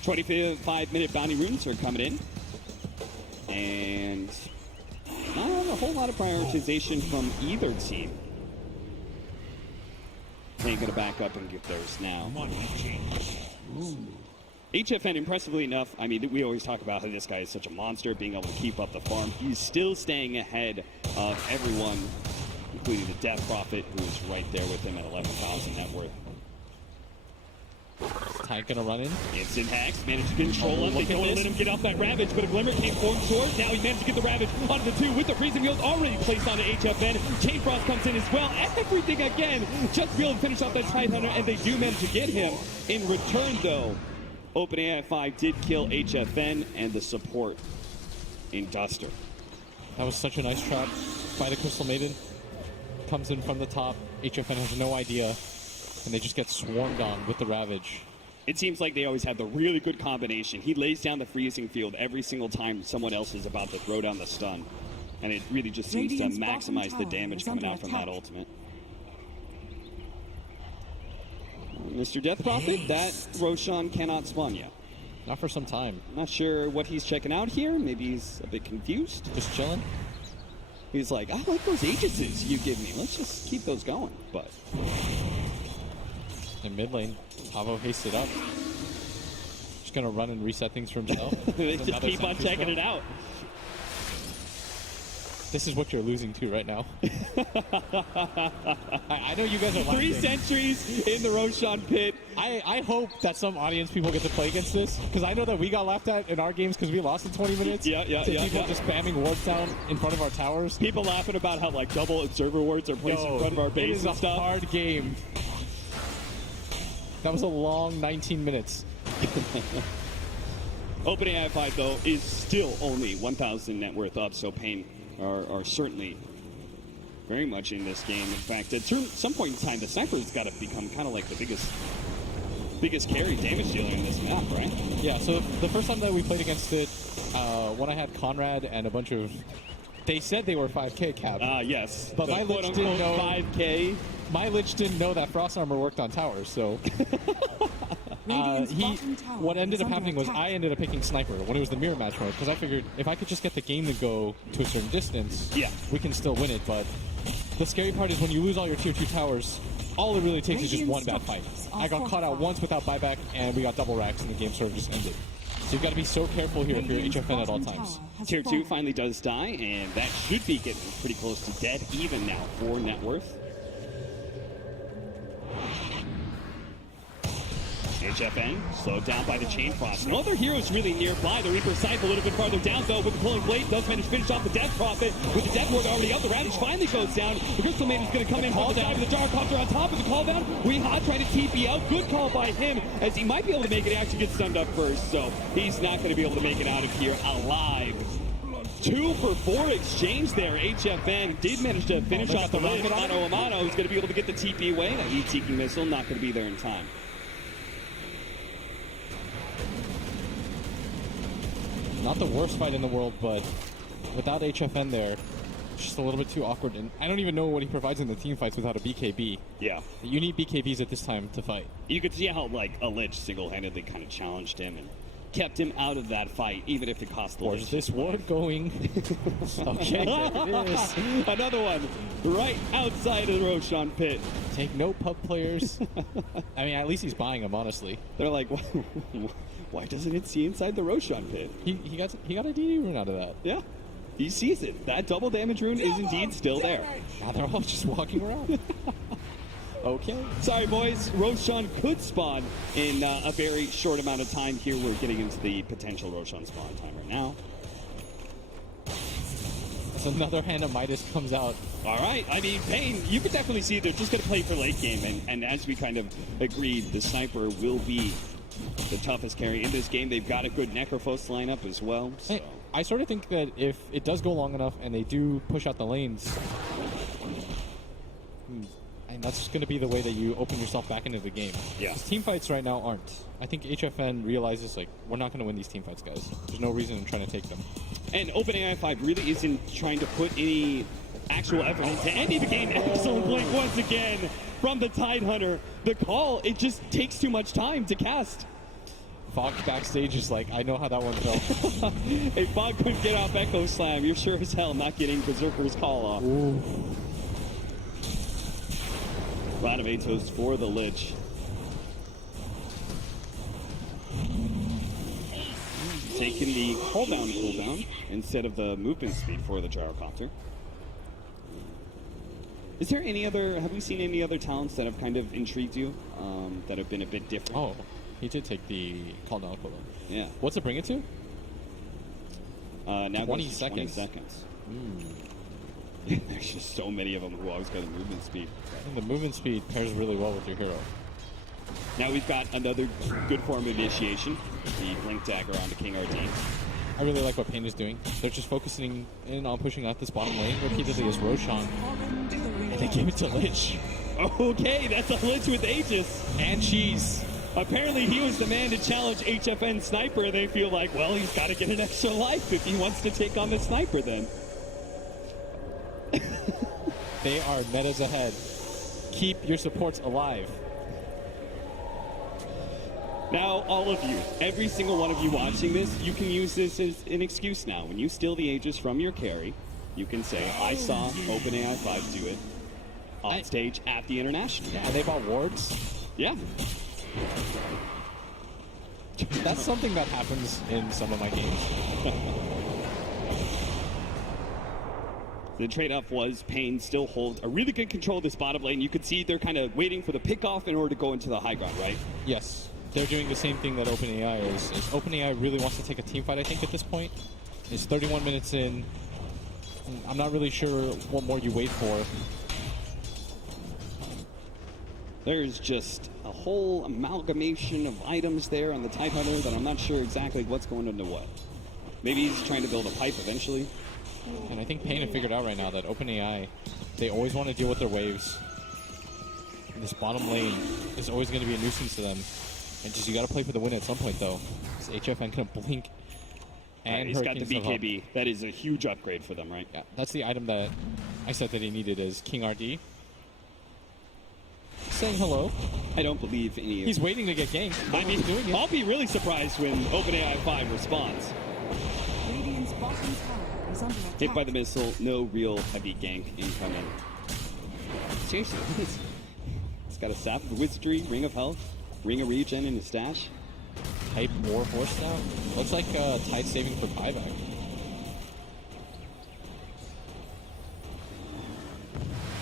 25-minute bounty runes are coming in. And not a whole lot of prioritization from either team. Pain going to back up and get theirs now. HFN, impressively enough, I mean, we always talk about how this guy is such a monster, being able to keep up the farm. He's still staying ahead of everyone, including the Death Prophet, who is right there with him at 11,000 net worth. Tide gonna run in. Instant hacks, managed to control him. They Look at don't want to this. let him get off that Ravage, but a Glimmer came forward sword. Now he managed to get the Ravage onto the 2 with the freezing field already placed onto HFN. Chain Frost comes in as well. Everything again, just to be able to finish off that Tide Hunter, and they do manage to get him. In return, though, OpenAI 5 did kill HFN and the support in Duster. That was such a nice trap by the Crystal Maiden. Comes in from the top. HFN has no idea. And they just get swarmed on with the Ravage. It seems like they always have the really good combination. He lays down the freezing field every single time someone else is about to throw down the stun. And it really just seems to Radiant's bottom maximize the tower damage is coming under out from that attack. ultimate. Mr. Death Prophet, that Roshan cannot spawn yet. Not for some time. Not sure what he's checking out here. Maybe he's a bit confused. Just chilling. He's like, I like those Aegises you give me. Let's just keep those going. But In mid lane, Tavo hasted up. Just gonna run and reset things for himself. they There's just another keep on sentry checking spell. it out. This is what you're losing to right now. I know you guys are 3 laughing. sentries in the Roshan pit. I hope that some audience people get to play against this, because I know that we got laughed at in our games because we lost in 20 minutes. Yeah. People just spamming wards down in front of our towers. People laughing about how like double observer wards are placed in front of our it base is and a stuff. hard game. That was a long 19 minutes. OpenAI 5 though is still only 1,000 net worth up, so Pain are certainly very much in this game. In fact, at some point in time, the sniper's got to become kind of like the biggest carry damage dealer in this map, right? Yeah, so the first time that we played against it, when I had Conrad and a bunch of... They said they were 5k cap. Yes. But the my Lich didn't quote-unquote know- 5K. My Lich didn't know that Frost Armor worked on towers, so... Radiant's bottom tower What ended is up under happening was attack. I ended up picking Sniper when it was the mirror match mode, because I figured if I could just get the game to go to a certain distance, Yeah. we can still win it. But the scary part is when you lose all your tier 2 towers, all it really takes is just one bad fight. I got caught out once without buyback, and we got double racks, and the game sort of just ended. So you've got to be so careful here if you're Radiant's HFN at all bottom times. tower has Tier 2 fallen. finally does die, and that should be getting pretty close to dead even now for net worth. HFN slowed down by the Chain Frost. No other heroes really nearby. The Reaper Scythe a little bit farther down, though, with the Pulling Blade. Does manage to finish off the Death Prophet. With the Death Ward already up, the Ravage finally goes down. The Crystal Maiden's going to come in from the side with the Gyrocopter on top of the call down. Weehaw trying to TP out. Good call by him, as he might be able to make it. He actually gets stunned up first, so he's not going to be able to make it out of here alive. 2 for 4 exchange there. HFN did manage to finish look off at the the rocket. rocket on Amano is going to be able to get the TP away. That heat-seeking missile not going to be there in time. Not the worst fight in the world, but without HFN there, it's just a little bit too awkward. And I don't even know what he provides in the team fights without a BKB. Yeah. You need BKBs at this time to fight. You could see how like a Lich single-handedly kind of challenged him, and kept him out of that fight, even if it cost the Where's Lich. this ward going? Okay, there it is. Another one right outside of the Roshan pit. Take no pub players. I mean, at least he's buying them, honestly. They're like, why doesn't it see inside the Roshan pit? He got a DD rune out of that. Yeah, he sees it. That double damage rune is indeed still there. Now they're all just walking around. Okay. Sorry, boys. Roshan could spawn in a very short amount of time here. We're getting into the potential Roshan spawn time right now. So another hand of Midas comes out. All right. I mean, Pain, you could definitely see they're just going to play for late game. And as we kind of agreed, the Sniper will be the toughest carry in this game. They've got a good Necrophos lineup as well. So. Hey, I sort of think that if it does go long enough and they do push out the lanes, and that's going to be the way that you open yourself back into the game. Yeah. Team fights right now aren't. I think HFN realizes, like, we're not going to win these team fights, guys. There's no reason in trying to take them. And OpenAI 5 really isn't trying to put any actual effort into ending the game. Excellent blink once again from the Tidehunter. The call, it just takes too much time to cast. Fog backstage is like, I know how that one felt. If Fog couldn't get off Echo Slam, you're sure as hell not getting Berserker's call off. Ooh. A lot of Atos for the Lich. Taking the cooldown instead of the movement speed for the Gyrocopter. Is there any other, have we seen any other talents that have kind of intrigued you, that have been a bit different? Oh, he did take the call down cooldown. Yeah. What's it bring it to? Now 20 goes to 20 seconds. seconds. There's just so many of them who always got a movement speed. And the movement speed pairs really well with your hero. Now we've got another good form of initiation, the Blink Dagger onto King RD. I really like what Pain is doing. They're just focusing in on pushing out this bottom lane repeatedly as Roshan. And they gave it to Lich. Okay, that's a Lich with Aegis. And cheese. Apparently he was the man to challenge HFN Sniper. They feel like, well, he's got to get an extra life if he wants to take on the Sniper then. They are metas ahead. Keep your supports alive. Now, all of you, every single one of you watching this, you can use this as an excuse now. When you steal the Aegis from your carry, you can say, I saw OpenAI 5 do it on stage at the International. Yeah, and they bought wards. Yeah. That's something that happens in some of my games. The trade-off was Pain still holds a really good control of this bottom lane. You could see they're kind of waiting for the pick-off in order to go into the high ground, right? Yes. They're doing the same thing that OpenAI is. OpenAI really wants to take a team fight, I think, at this point. It's 31 minutes in. I'm not really sure what more you wait for. There's just a whole amalgamation of items there on the Tidehunter that I'm not sure exactly what's going into what. Maybe he's trying to build a pipe eventually. And I think Pain have figured out right now that OpenAI, they always want to deal with their waves. And this bottom lane is always going to be a nuisance to them. And just, you got to play for the win at some point, though. This HFN can blink. And he's got the Hurricanes have BKB. That is a huge upgrade for them, right? Yeah, that's the item that I said that he needed is King RD. Saying hello. I don't believe any. He's waiting to get ganked. I mean, doing it. I'll be really surprised when OpenAI 5 responds. Radiant's bottom tower is under attack. Hit by the missile, no real heavy gank incoming. Seriously, he's got a Sap of Wizardry, Ring of Health, Ring of Regen in his stash. Type War Force now. Looks like Tide saving for buyback.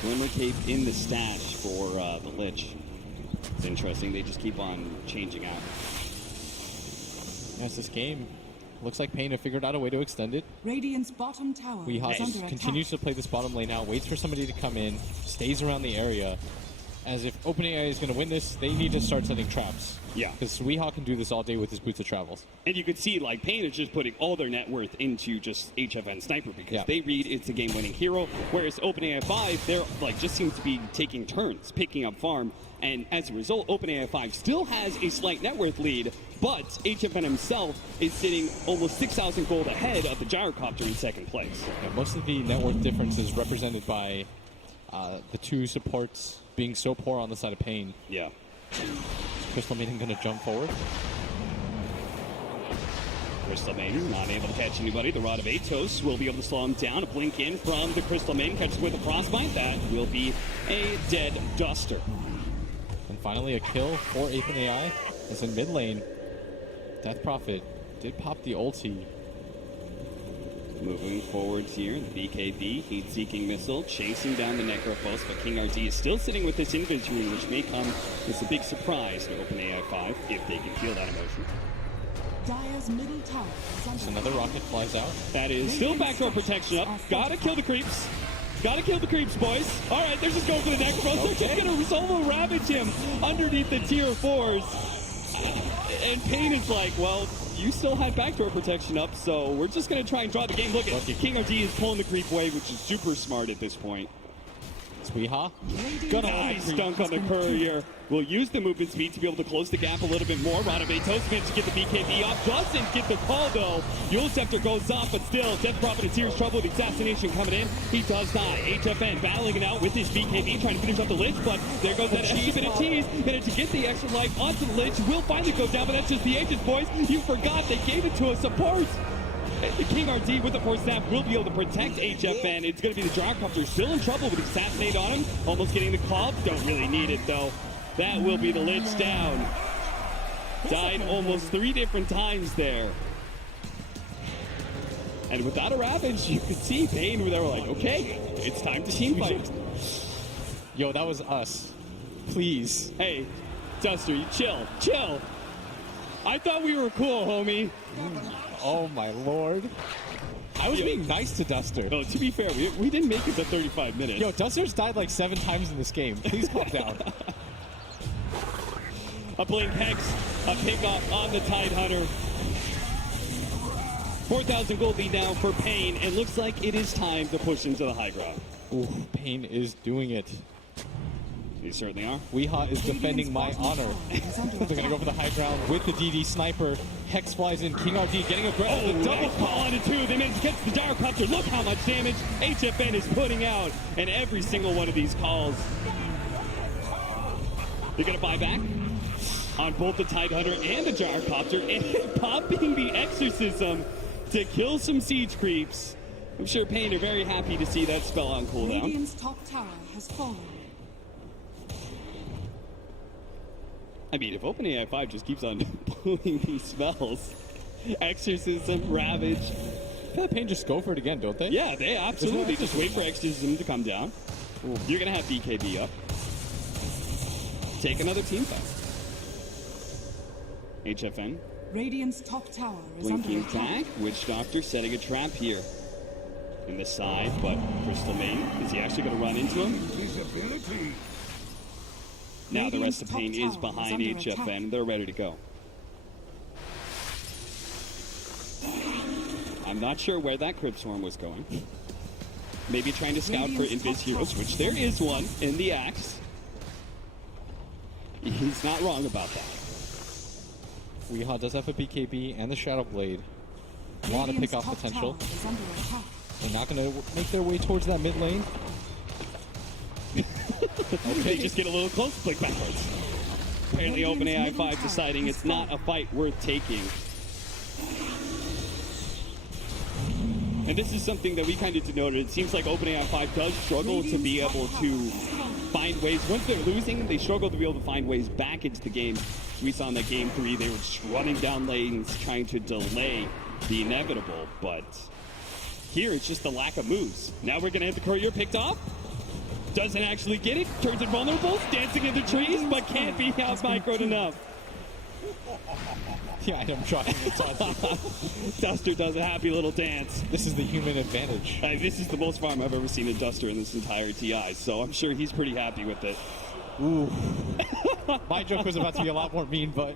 Glimmer Cape in the stash for the Lich. It's interesting, they just keep on changing out. Yes, this game looks like Pain have figured out a way to extend it. Radiant's bottom tower Weehawk is under attack. continues to play this bottom lane out, waits for somebody to come in, stays around the area. As if OpenAI is going to win this, they need to start setting traps. Yeah. Because Weehawk can do this all day with his Boots of Travels. And you could see, like, Pain is just putting all their net worth into just HFN Sniper because they read it's a game-winning hero, whereas OpenAI 5, they're, like, just seems to be taking turns, picking up farm, and as a result, OpenAI 5 still has a slight net worth lead, but HFN himself is sitting almost 6,000 gold ahead of the Gyrocopter in second place. Yeah, most of the net worth difference is represented by the two supports being so poor on the side of Pain. Yeah. Crystal Maiden going to jump forward. Crystal Maiden not able to catch anybody. The Rod of Atos will be able to slow him down. A blink in from the Crystal Maiden, catches with a Frostbite. That will be a dead Duster. And finally a kill for OpenAI as in mid lane. Death Prophet did pop the ulti. Moving forwards here, the BKB, heat-seeking missile, chasing down the Necrophos, but King RD is still sitting with this inventory, which may come as a big surprise to OpenAI 5 if they can feel that emotion. Dire's middle tower is under So another rocket flies out. That is still backdoor protection up. Gotta kill the creeps. Gotta kill the creeps, boys. All right, they're just going for the Necrophos. They're just gonna solo ravage him underneath the tier 4s. And Pain is like, well, you still had backdoor protection up, so we're just going to try and draw the game. Look at King RD is pulling the creep away, which is super smart at this point. Sweeha. Gonna nice dunk on the courier. We'll use the movement speed to be able to close the gap a little bit more. Rod of Atos managed to get the BKB off. Doesn't get the call though. Yule Scepter goes off, but still, Death Prophet in serious trouble with the assassination coming in. He does die. HFN battling it out with his BKB, trying to finish off the Lich, but there goes that extra bit of cheese. And to get the extra life onto the Lich will finally go down, but that's just the Aegis, boys. You forgot they gave it to a support. The King RD with the force snap will be able to protect HFN. It's going to be the Gyrocopter still in trouble with the assassinate on him. Almost getting the call. Don't really need it though. That will be the Lich down. Died almost 3 different times there. And without a Ravage, you could see Pain where they were like, okay, it's time to team fight. Yo, that was us. Please. Hey, Duster, you chill. I thought we were cool, homie. Oh my lord. I was being nice to Duster. No, to be fair, we didn't make it to 35 minutes. Yo, Duster's died like 7 times in this game. Please calm down. A Blink Hex, a pickoff on the Tidehunter. 4,000 gold lead now for Pain. It looks like it is time to push into the high ground. Ooh, Pain is doing it. You certainly are. Weeha is defending my honor. They're going to go for the high ground with the DD sniper. Hex flies in. King RD getting aggressive. Oh, double call on it too. They managed to catch the Gyrocopter. Look how much damage HFN is putting out. And every single one of these calls. They're going to buy back on both the Tidehunter and the Gyrocopter. And popping the Exorcism to kill some siege creeps. I'm sure Pain are very happy to see that spell on cooldown. Radiant's top tower has fallen. I mean, if OpenAI 5 just keeps on pulling these spells, Exorcism, Ravage. I feel like Pain just go for it again, don't they? Yeah, they absolutely just wait for Exorcism to come down. Ooh. You're going to have BKB up. Take another team fight. HFN. Radiant's top tower is Blinking under attack. back. Witch Doctor setting a trap here. In the side, but Crystal Maiden, is he actually going to run into him? Now the rest of Pain is behind HFN. They're ready to go. I'm not sure where that Crypt Swarm was going. Maybe trying to scout for Invis heroes, which there is one in the Axe. He's not wrong about that. Weeha does have a BKB and the Shadow Blade. A lot of pick-off potential. They're not going to make their way towards that mid lane. Okay, they just get a little close, click backwards. Apparently OpenAI 5 deciding it's not a fight worth taking. And this is something that we kind of denoted. It seems like OpenAI 5 does struggle to be able to find ways. Once they're losing, they struggle to be able to find ways back into the game. We saw in that game 3, they were just running down lanes, trying to delay the inevitable. But here, it's just the lack of moves. Now we're going to have the courier picked off. Doesn't actually get it, turns invulnerable, dancing in the trees, but can't be out-microed enough. Yeah, I'm trying. Duster does a happy little dance. This is the human advantage. This is the most farm I've ever seen a Duster in this entire TI, so I'm sure he's pretty happy with it. Ooh. My joke was about to be a lot more mean, but...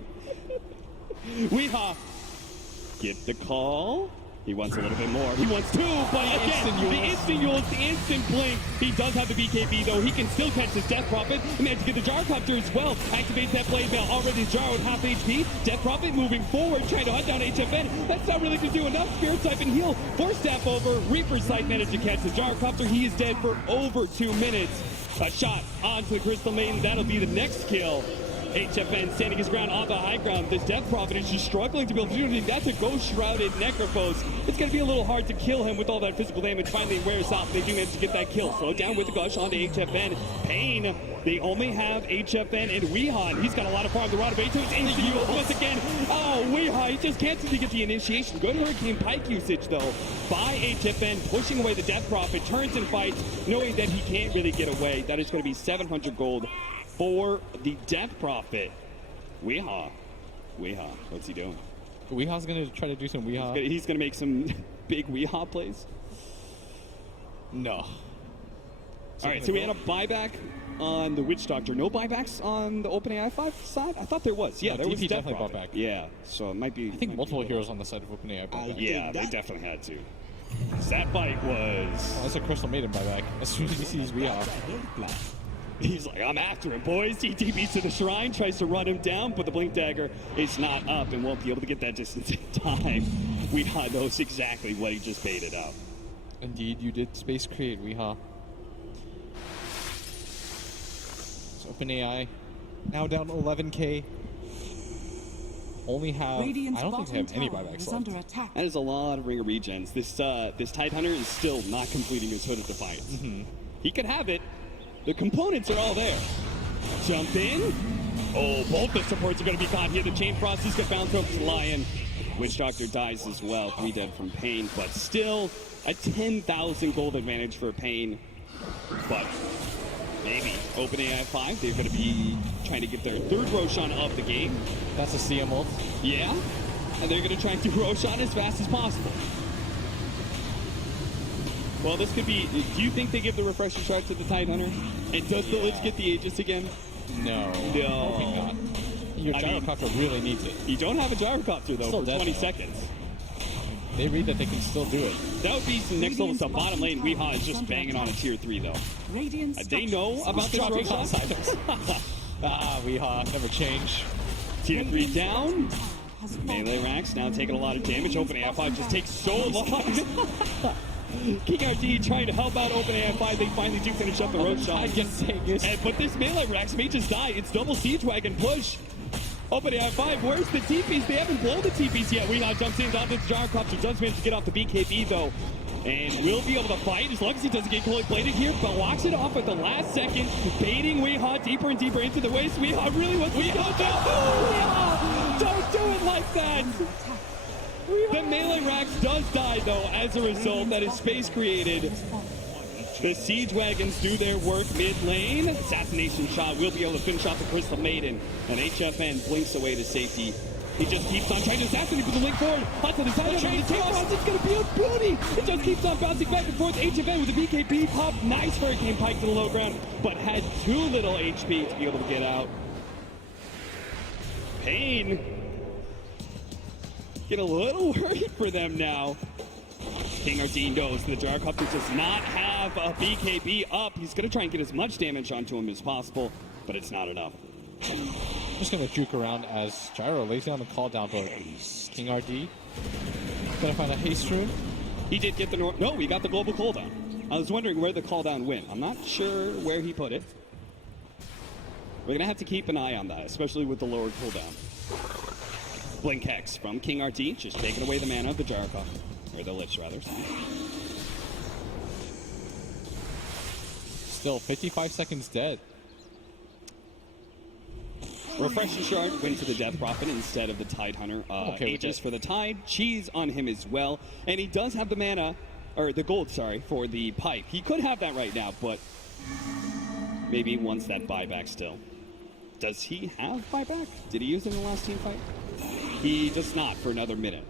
Weeha! Get the call. He wants a little bit more. He wants 2, but again, the instant Yules, the instant blink. He does have the BKB, though. He can still catch his Death Prophet. He managed to get the Gyrocopter as well. Activates that blade mail. Already Jar with half HP. Death Prophet moving forward, trying to hunt down HFN. That's not really going to do enough. Spirit Type and heal. Force Staff over. Reaper Sight managed to catch the Gyrocopter. He is dead for over 2 minutes. A shot onto the Crystal Maiden. That'll be the next kill. HFN standing his ground on the high ground. The Death Prophet is just struggling to be able to do anything. That's a Ghost Shrouded Necrophos. It's going to be a little hard to kill him with all that physical damage. Finally wears off. They do manage to get that kill. Slow down with the Gush onto HFN. Pain. They only have HFN and Weehaw. He's got a lot of farm. The Rod of Atos instant once again. Oh, Weehaw, he just can't seem to get the initiation. Good Hurricane Pike usage, though, by HFN, pushing away the Death Prophet. Turns and fights, knowing that he can't really get away. That is going to be 700 gold for the Death Prophet. Weehaw, what's he doing? Weehaw's going to try to do some Weehaw. He's going to make some big Weehaw plays. No. All right, so we had a buyback on the Witch Doctor. No buybacks on the OpenAI 5 side? I thought there was. Yeah, there was DP Death definitely bought Prophet. back. Yeah, so it might be. I think multiple heroes on the side of OpenAI bought back. Yeah, they definitely had to. That fight was. Oh, that's a Crystal Maiden buyback. As soon as he sees Weehaw. He's like, I'm after him, boys. He TPs to the shrine, tries to run him down, but the Blink Dagger is not up and won't be able to get that distance in time. Weehaw knows exactly what he just baited out. Indeed, you did space create Weehaw. So OpenAI now down 11k. Only have Radiant's I don't think they have bottom any tower buybacks is left. under attack. That is a lot of Ringer regens. This Tide Hunter is still not completing his Hood of Defiance. He could have it. The components are all there. Jump in. Oh, both the supports are going to be caught here. The Chain Frost is going to bounce over to Lion. Witch Doctor dies as well. 3 dead from Pain, but still a 10,000 gold advantage for Pain. But maybe OpenAI 5, they're going to be trying to get their 3rd Roshan of the game. That's a CM ult. Yeah, and they're going to try and do Roshan as fast as possible. Well, this could be. Do you think they give the refresher shard to the Tide Hunter? And does the Lich get the Aegis again? No. No. Hoping not. Your I mean, Gyrocopter really needs it. You don't have a Gyrocopter, though, Still for dead, 20 though. seconds. They read that they can still do it. That would be some next level stuff. Bottom lane, Weehaw is just banging on a tier 3, though. Radiant's They know about this Dropping Roshan? Haas items. Weehaw, never change. Tier 3 down. has fallen. Melee Rax now taking a lot of damage. OpenAI 5 just takes so long. King RD trying to help out OpenAI 5. They finally do finish up the Roshan. I guess But this Melee Rax may just die. It's double Siege Wagon push. OpenAI 5, where's the TPs? They haven't blown the TPs yet. Weehaw jumps in onto the Gyrocopter. Does manage to get off the BKB, though. And will be able to fight as long as he doesn't get cold plated here, but walks it off at the last second, baiting Weehaw deeper and deeper into the waist. Weehaw really wants to go down. Weehaw! Don't do it like that! The Melee Rax does die, though, as a result. That is space created. The Siege Wagons do their work mid lane. Assassination shot will be able to finish off the Crystal Maiden. And HFN blinks away to safety. He just keeps on trying to assassinate with the link forward. Onto the side of the Chain Frost. It's going to be a booty. It just keeps on bouncing back and forth. HFN with the BKB pop. Nice Hurricane Pike to the low ground, but had too little HP to be able to get out. Pain. Get a little worried for them now. King RD knows the Gyrocopter does not have a BKB up. He's going to try and get as much damage onto him as possible, but it's not enough. Just gonna juke around as Gyro lays down the call down, but King RD gonna find a haste rune. He did get the no, he got the global cooldown. I was wondering where the cooldown went. I'm not sure where he put it. We're gonna have to keep an eye on that, especially with the lowered cooldown. Blink Hex from King RD, just taking away the mana of the Gyrocopter. Or the Lich, rather. Still 55 seconds dead. Refreshing Shard went to the Death Prophet instead of the Tide Hunter. Okay, Aegis for the Tide, Cheese on him as well. And he does have the mana, or the gold, sorry, for the Pipe. He could have that right now, but maybe he wants that buyback still. Does he have buyback? Did he use it in the last team fight? He does not for another minute.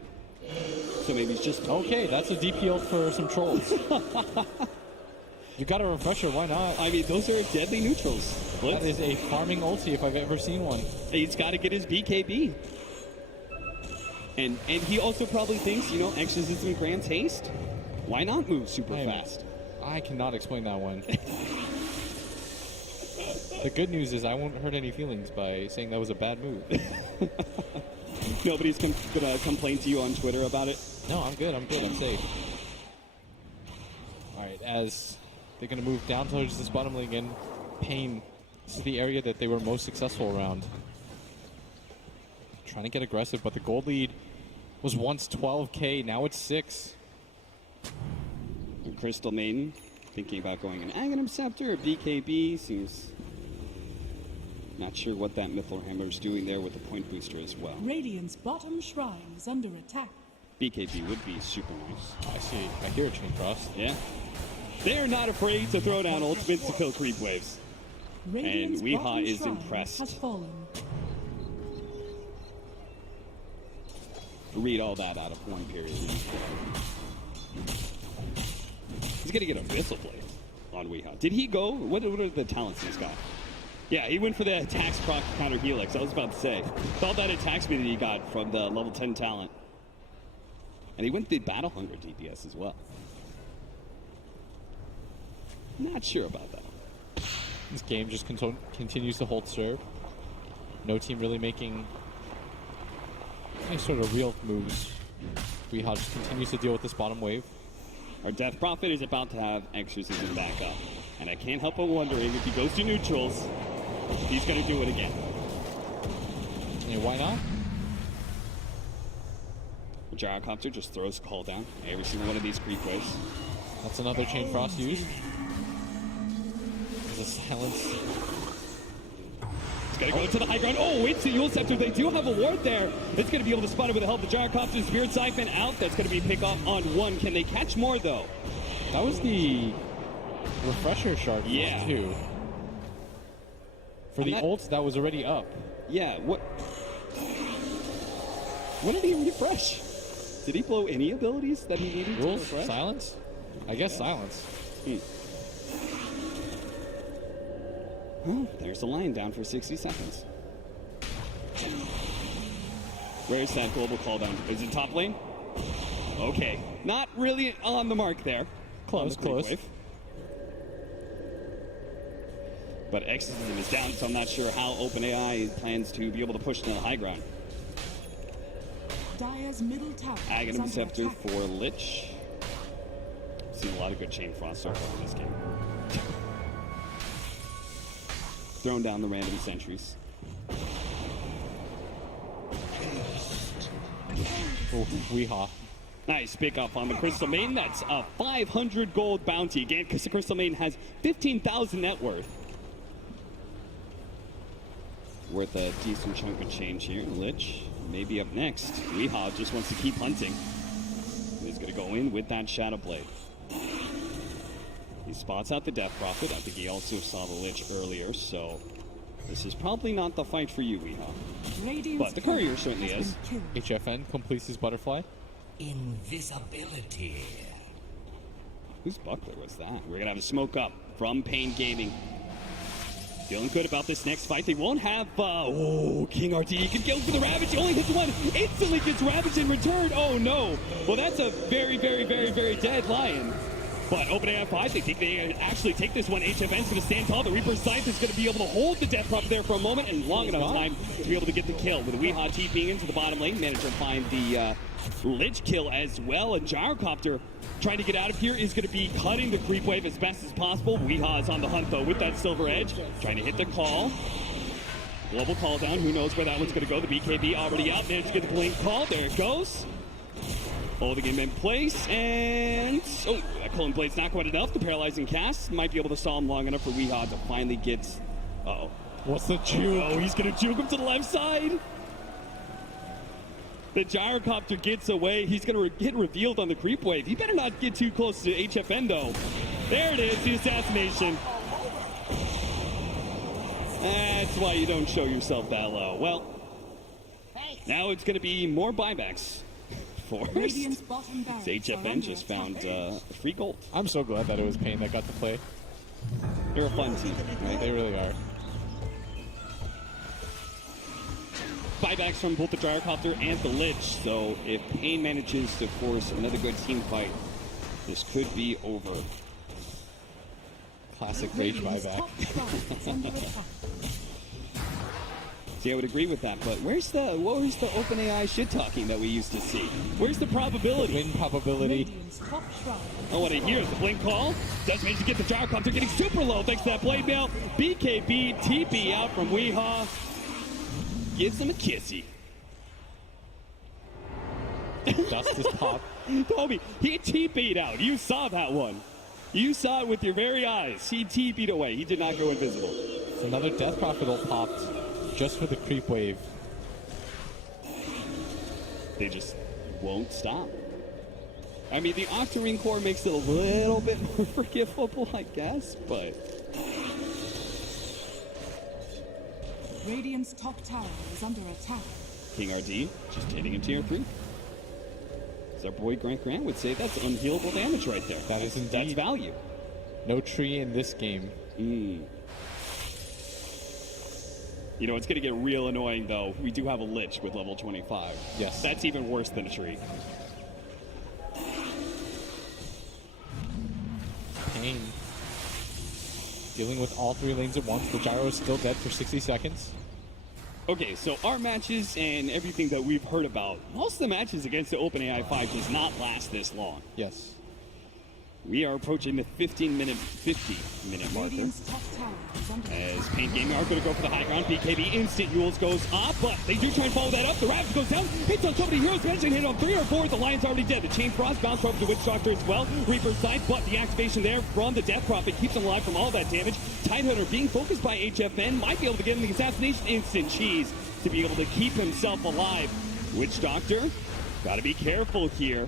So maybe he's just... Okay, that's a DP ult for some trolls. You got a refresher, why not? I mean, those are deadly neutrals. That is a farming ulti if I've ever seen one. He's got to get his BKB. And he also probably thinks, you know, Exorcism grants haste. Why not move super fast? I cannot explain that one. The good news is I won't hurt any feelings by saying that was a bad move. Nobody's gonna complain to you on Twitter about it? No, I'm good, I'm safe. Alright, as they're going to move down towards this bottom lane again. Pain. This is the area that they were most successful around. trying to get aggressive, but the gold lead was once 12K, now it's 6. And Crystal Maiden thinking about going an Aghanim Scepter or BKB. Seems not sure what that Mythril Hammer is doing there with the point booster as well. Radiant's bottom shrine is under attack. BKB would be super nice. I hear a Chain Frost. Yeah. They're not afraid to throw down ultimates to kill creep waves. Radiant's Weehaw bottom is shrine impressed. has fallen. Read all that out of one period. He's going to get a Missile Blade on Weehaw. Did he go? What are the talents he's got? Yeah, he went for the attacks proc counter helix. I was about to say. With all that attack speed that he got from the level 10 talent. And he went the Battle Hunger DPS as well. Not sure about that. This game just continues to hold serve. No team really making any sort of real moves. Weehaw just continues to deal with this bottom wave. Our Death Prophet is about to have Exorcism back up. And I can't help but wondering if he goes to neutrals, he's going to do it again. Yeah, why not? Gyrocopter just throws a call down every single one of these creep waves. That's another Chain Frost used. There's a silence. He's going to go to the high ground. Oh, it's the Yule Scepter. They do have a ward there. It's going to be able to spot it with the help of the Gyrocopter. Spirit Siphon out. That's going to be pick off on one. Can they catch more, though? That was the refresher shard Yeah. too. For the not- ult, that was already up. Yeah, what? When did he refresh? Did he blow any abilities that he needed to Rules? refresh? Silence? I guess silence. Oh, there's the line down for 60 seconds. Where's that global call down? Is it top lane? Okay. Not really on the mark there. Close, On the creep close. wave. But Exorcism is down, so I'm not sure how OpenAI plans to be able to push to the high ground. Dire's middle tower is Aghanim under Scepter attack. for Lich. Seen a lot of good Chain Frost so far in this game. Throwing down the random sentries. Oh, Weehaw. Nice pick up on the Crystal Maiden. That's a 500 gold bounty again because the Crystal Maiden has 15,000 net worth. Worth a decent chunk of change here. Lich maybe up next. Weehaw just wants to keep hunting. He's going to go in with that Shadow Blade. He spots out the Death Prophet. I think he also saw the Lich earlier, so this is probably not the fight for you, Weehaw. Radiant's But the courier turret certainly has is. been killed. HFN completes his butterfly. Invisibility. Whose buckler was that? We're going to have a smoke up from Pain Gaming. Feeling good about this next fight. They won't have, King RT. He can go for the Ravage. He only hits one. Instantly gets Ravage in return. Oh, no. Well, that's a very, very, very, very dead Lion. But OpenAI 5, they think they actually take this one. HFN's going to stand tall. The Reaper's Scythe is going to be able to hold the Death Prophet there for a moment and long enough time to be able to get the kill. With Weehaw TPing into the bottom lane, managed to find the Lich kill as well. And Gyrocopter trying to get out of here is going to be cutting the creep wave as best as possible. Weehaw is on the hunt, though, with that Silver Edge. Trying to hit the call. Global call down. Who knows where that one's going to go. The BKB already out. Managed to get the blink call. There it goes. Holding him in place, and oh, that Cullen Blade's not quite enough. The paralyzing cast might be able to stall him long enough for Weehaw to finally get. Uh-oh. What's the juke? Oh, he's gonna juke him to the left side. The Gyrocopter gets away. He's gonna get revealed on the creep wave. He better not get too close to HFN though. There it is, the assassination. That's why you don't show yourself that low. Well, now it's gonna be more buybacks. Radiant's bottom barracks are HFN under just attack. found free gold. I'm so glad that it was Pain that got to play. They're a fun team, right? They really are. Buybacks from both the Gyrocopter and the Lich, so if Pain manages to force another good team fight, this could be over. Classic rage Radiant's buyback. top shrine is under attack. See, I would agree with that, but where's the OpenAI shit talking that we used to see? Where's the probability? Win probability. Radiant's top shrine. Oh, what I hear is the blink call. Does manage to get the Gyrocopter getting super low thanks to that blade mail. BKB TP out from Weehaw. Gives him a kissy. Dust is popped. Toby, he TP'd out. You saw that one. You saw it with your very eyes. He TP'd away. He did not go invisible. It's another Death Prophet ult popped just for the creep wave. They just won't stop. I mean, the Octarine core makes it a little bit more forgivable, I guess, but... Radiant's top tower is under attack. King RD just hitting in tier 3. As our boy Grant would say, that's unhealable damage right there. That is indeed. That's value. No tree in this game. You know, it's going to get real annoying, though. We do have a Lich with level 25. Yes. That's even worse than a tree. Pain. Dealing with all 3 lanes at once. The gyro is still dead for 60 seconds. Okay, so our matches and everything that we've heard about, most of the matches against the OpenAI 5 does not last this long. Yes. We are approaching the 50-minute marker. Radiant's top tower is under attack. As Pain Gaming are going to go for the high ground. BKB instant Yules goes up, but they do try and follow that up. The Ravage goes down, hits on so many heroes. Managing to hit on 3 or 4. The Lion's already dead. The Chain Frost bounce over the Witch Doctor as well. Reaper's side, but the activation there from the Death Prophet keeps him alive from all that damage. Tidehunter being focused by HFN might be able to get him the assassination instant cheese to be able to keep himself alive. Witch Doctor, gotta be careful here.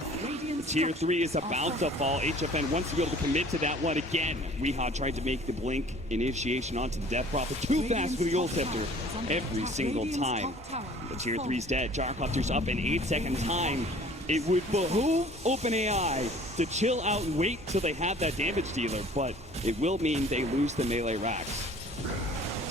Tier 3 is about to fall. HFN wants to be able to commit to that one again. Weehaw tried to make the blink initiation onto the Death Prophet too fast for the ult scepter every single time. The tier 3's dead. Gyrocopter's up in 8-second time. It would behoove OpenAI to chill out and wait till they have that damage dealer, but it will mean they lose the melee racks.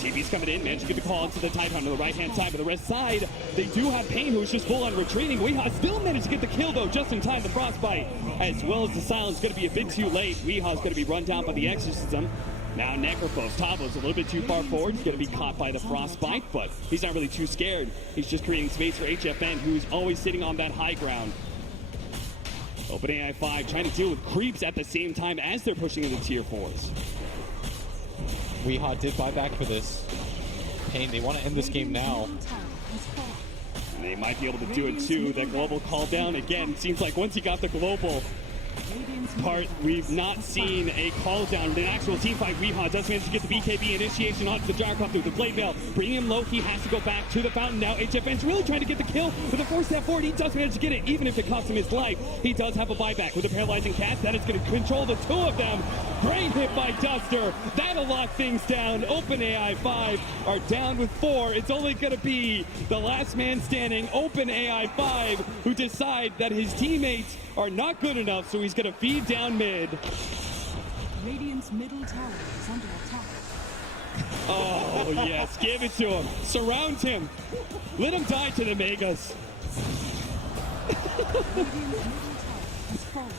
TV's coming in, managed to get the call into the Tidehunter on the right-hand side, but the rest side, they do have Pain, who's just full on retreating. Weehaw still managed to get the kill, though, just in time. The Frostbite, as well as the Silence, going to be a bit too late. Weehaw's going to be run down by the Exorcism. Now Necrophos, Tavo's a little bit too far forward. He's going to be caught by the Frostbite, but he's not really too scared. He's just creating space for HFN, who's always sitting on that high ground. OpenAI 5 trying to deal with creeps at the same time as they're pushing into tier 4s. Weehaw did buy back for this. Pain, they want to end this game now. And they might be able to do it too. That global call down again. Seems like once he got the global part, we've not seen a call down. The actual team fight, Weehaw does manage to get the BKB initiation onto the Gyrocopter with the Blade Veil. Bringing him low, he has to go back to the fountain now. HFN's really trying to get the kill with a 4-step forward. He does manage to get it, even if it costs him his life. He does have a buyback with a paralyzing cast. That is going to control the 2 of them. Great hit by Duster. That'll lock things down. OpenAI 5 are down with 4. It's only going to be the last man standing, OpenAI 5, who decide that his teammates are not good enough, so he's going to feed down mid. Radiant's middle tower is under attack. Oh, yes. Give it to him. Surround him. Let him die to the Megas. Radiant's middle tower has fallen.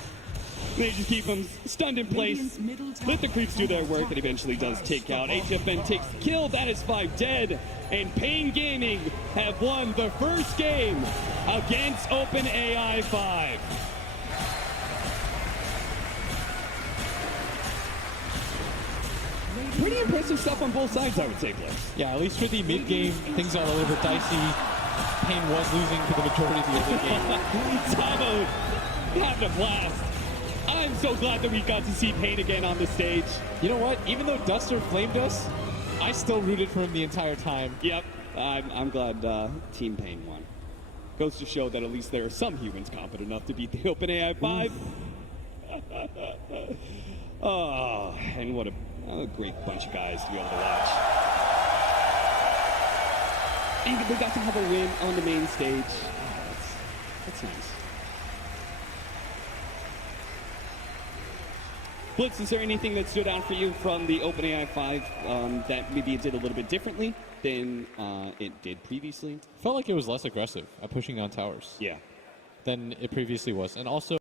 They just keep him stunned in place. Radiant's middle tower Let the creeps do their is under work. attack. It eventually does take out. HFN takes the kill. That is 5 dead. And Pain Gaming have won the first game against OpenAI 5. Pretty impressive stuff on both sides, I would say, Blitz. Yeah, at least for the mid-game, things are a little bit dicey. Pain was losing for the majority of the other game. Tavo having a blast. I'm so glad that we got to see Pain again on the stage. You know what? Even though Duster flamed us, I still rooted for him the entire time. Yep, I'm glad Team Pain won. Goes to show that at least there are some humans competent enough to beat the OpenAI 5. Oh, and what a great bunch of guys to be able to watch. And we got to have a win on the main stage. That's nice. Blitz, is there anything that stood out for you from the OpenAI 5 that maybe it did a little bit differently than it did previously? Felt like it was less aggressive at pushing down towers Yeah. than it previously was. And also,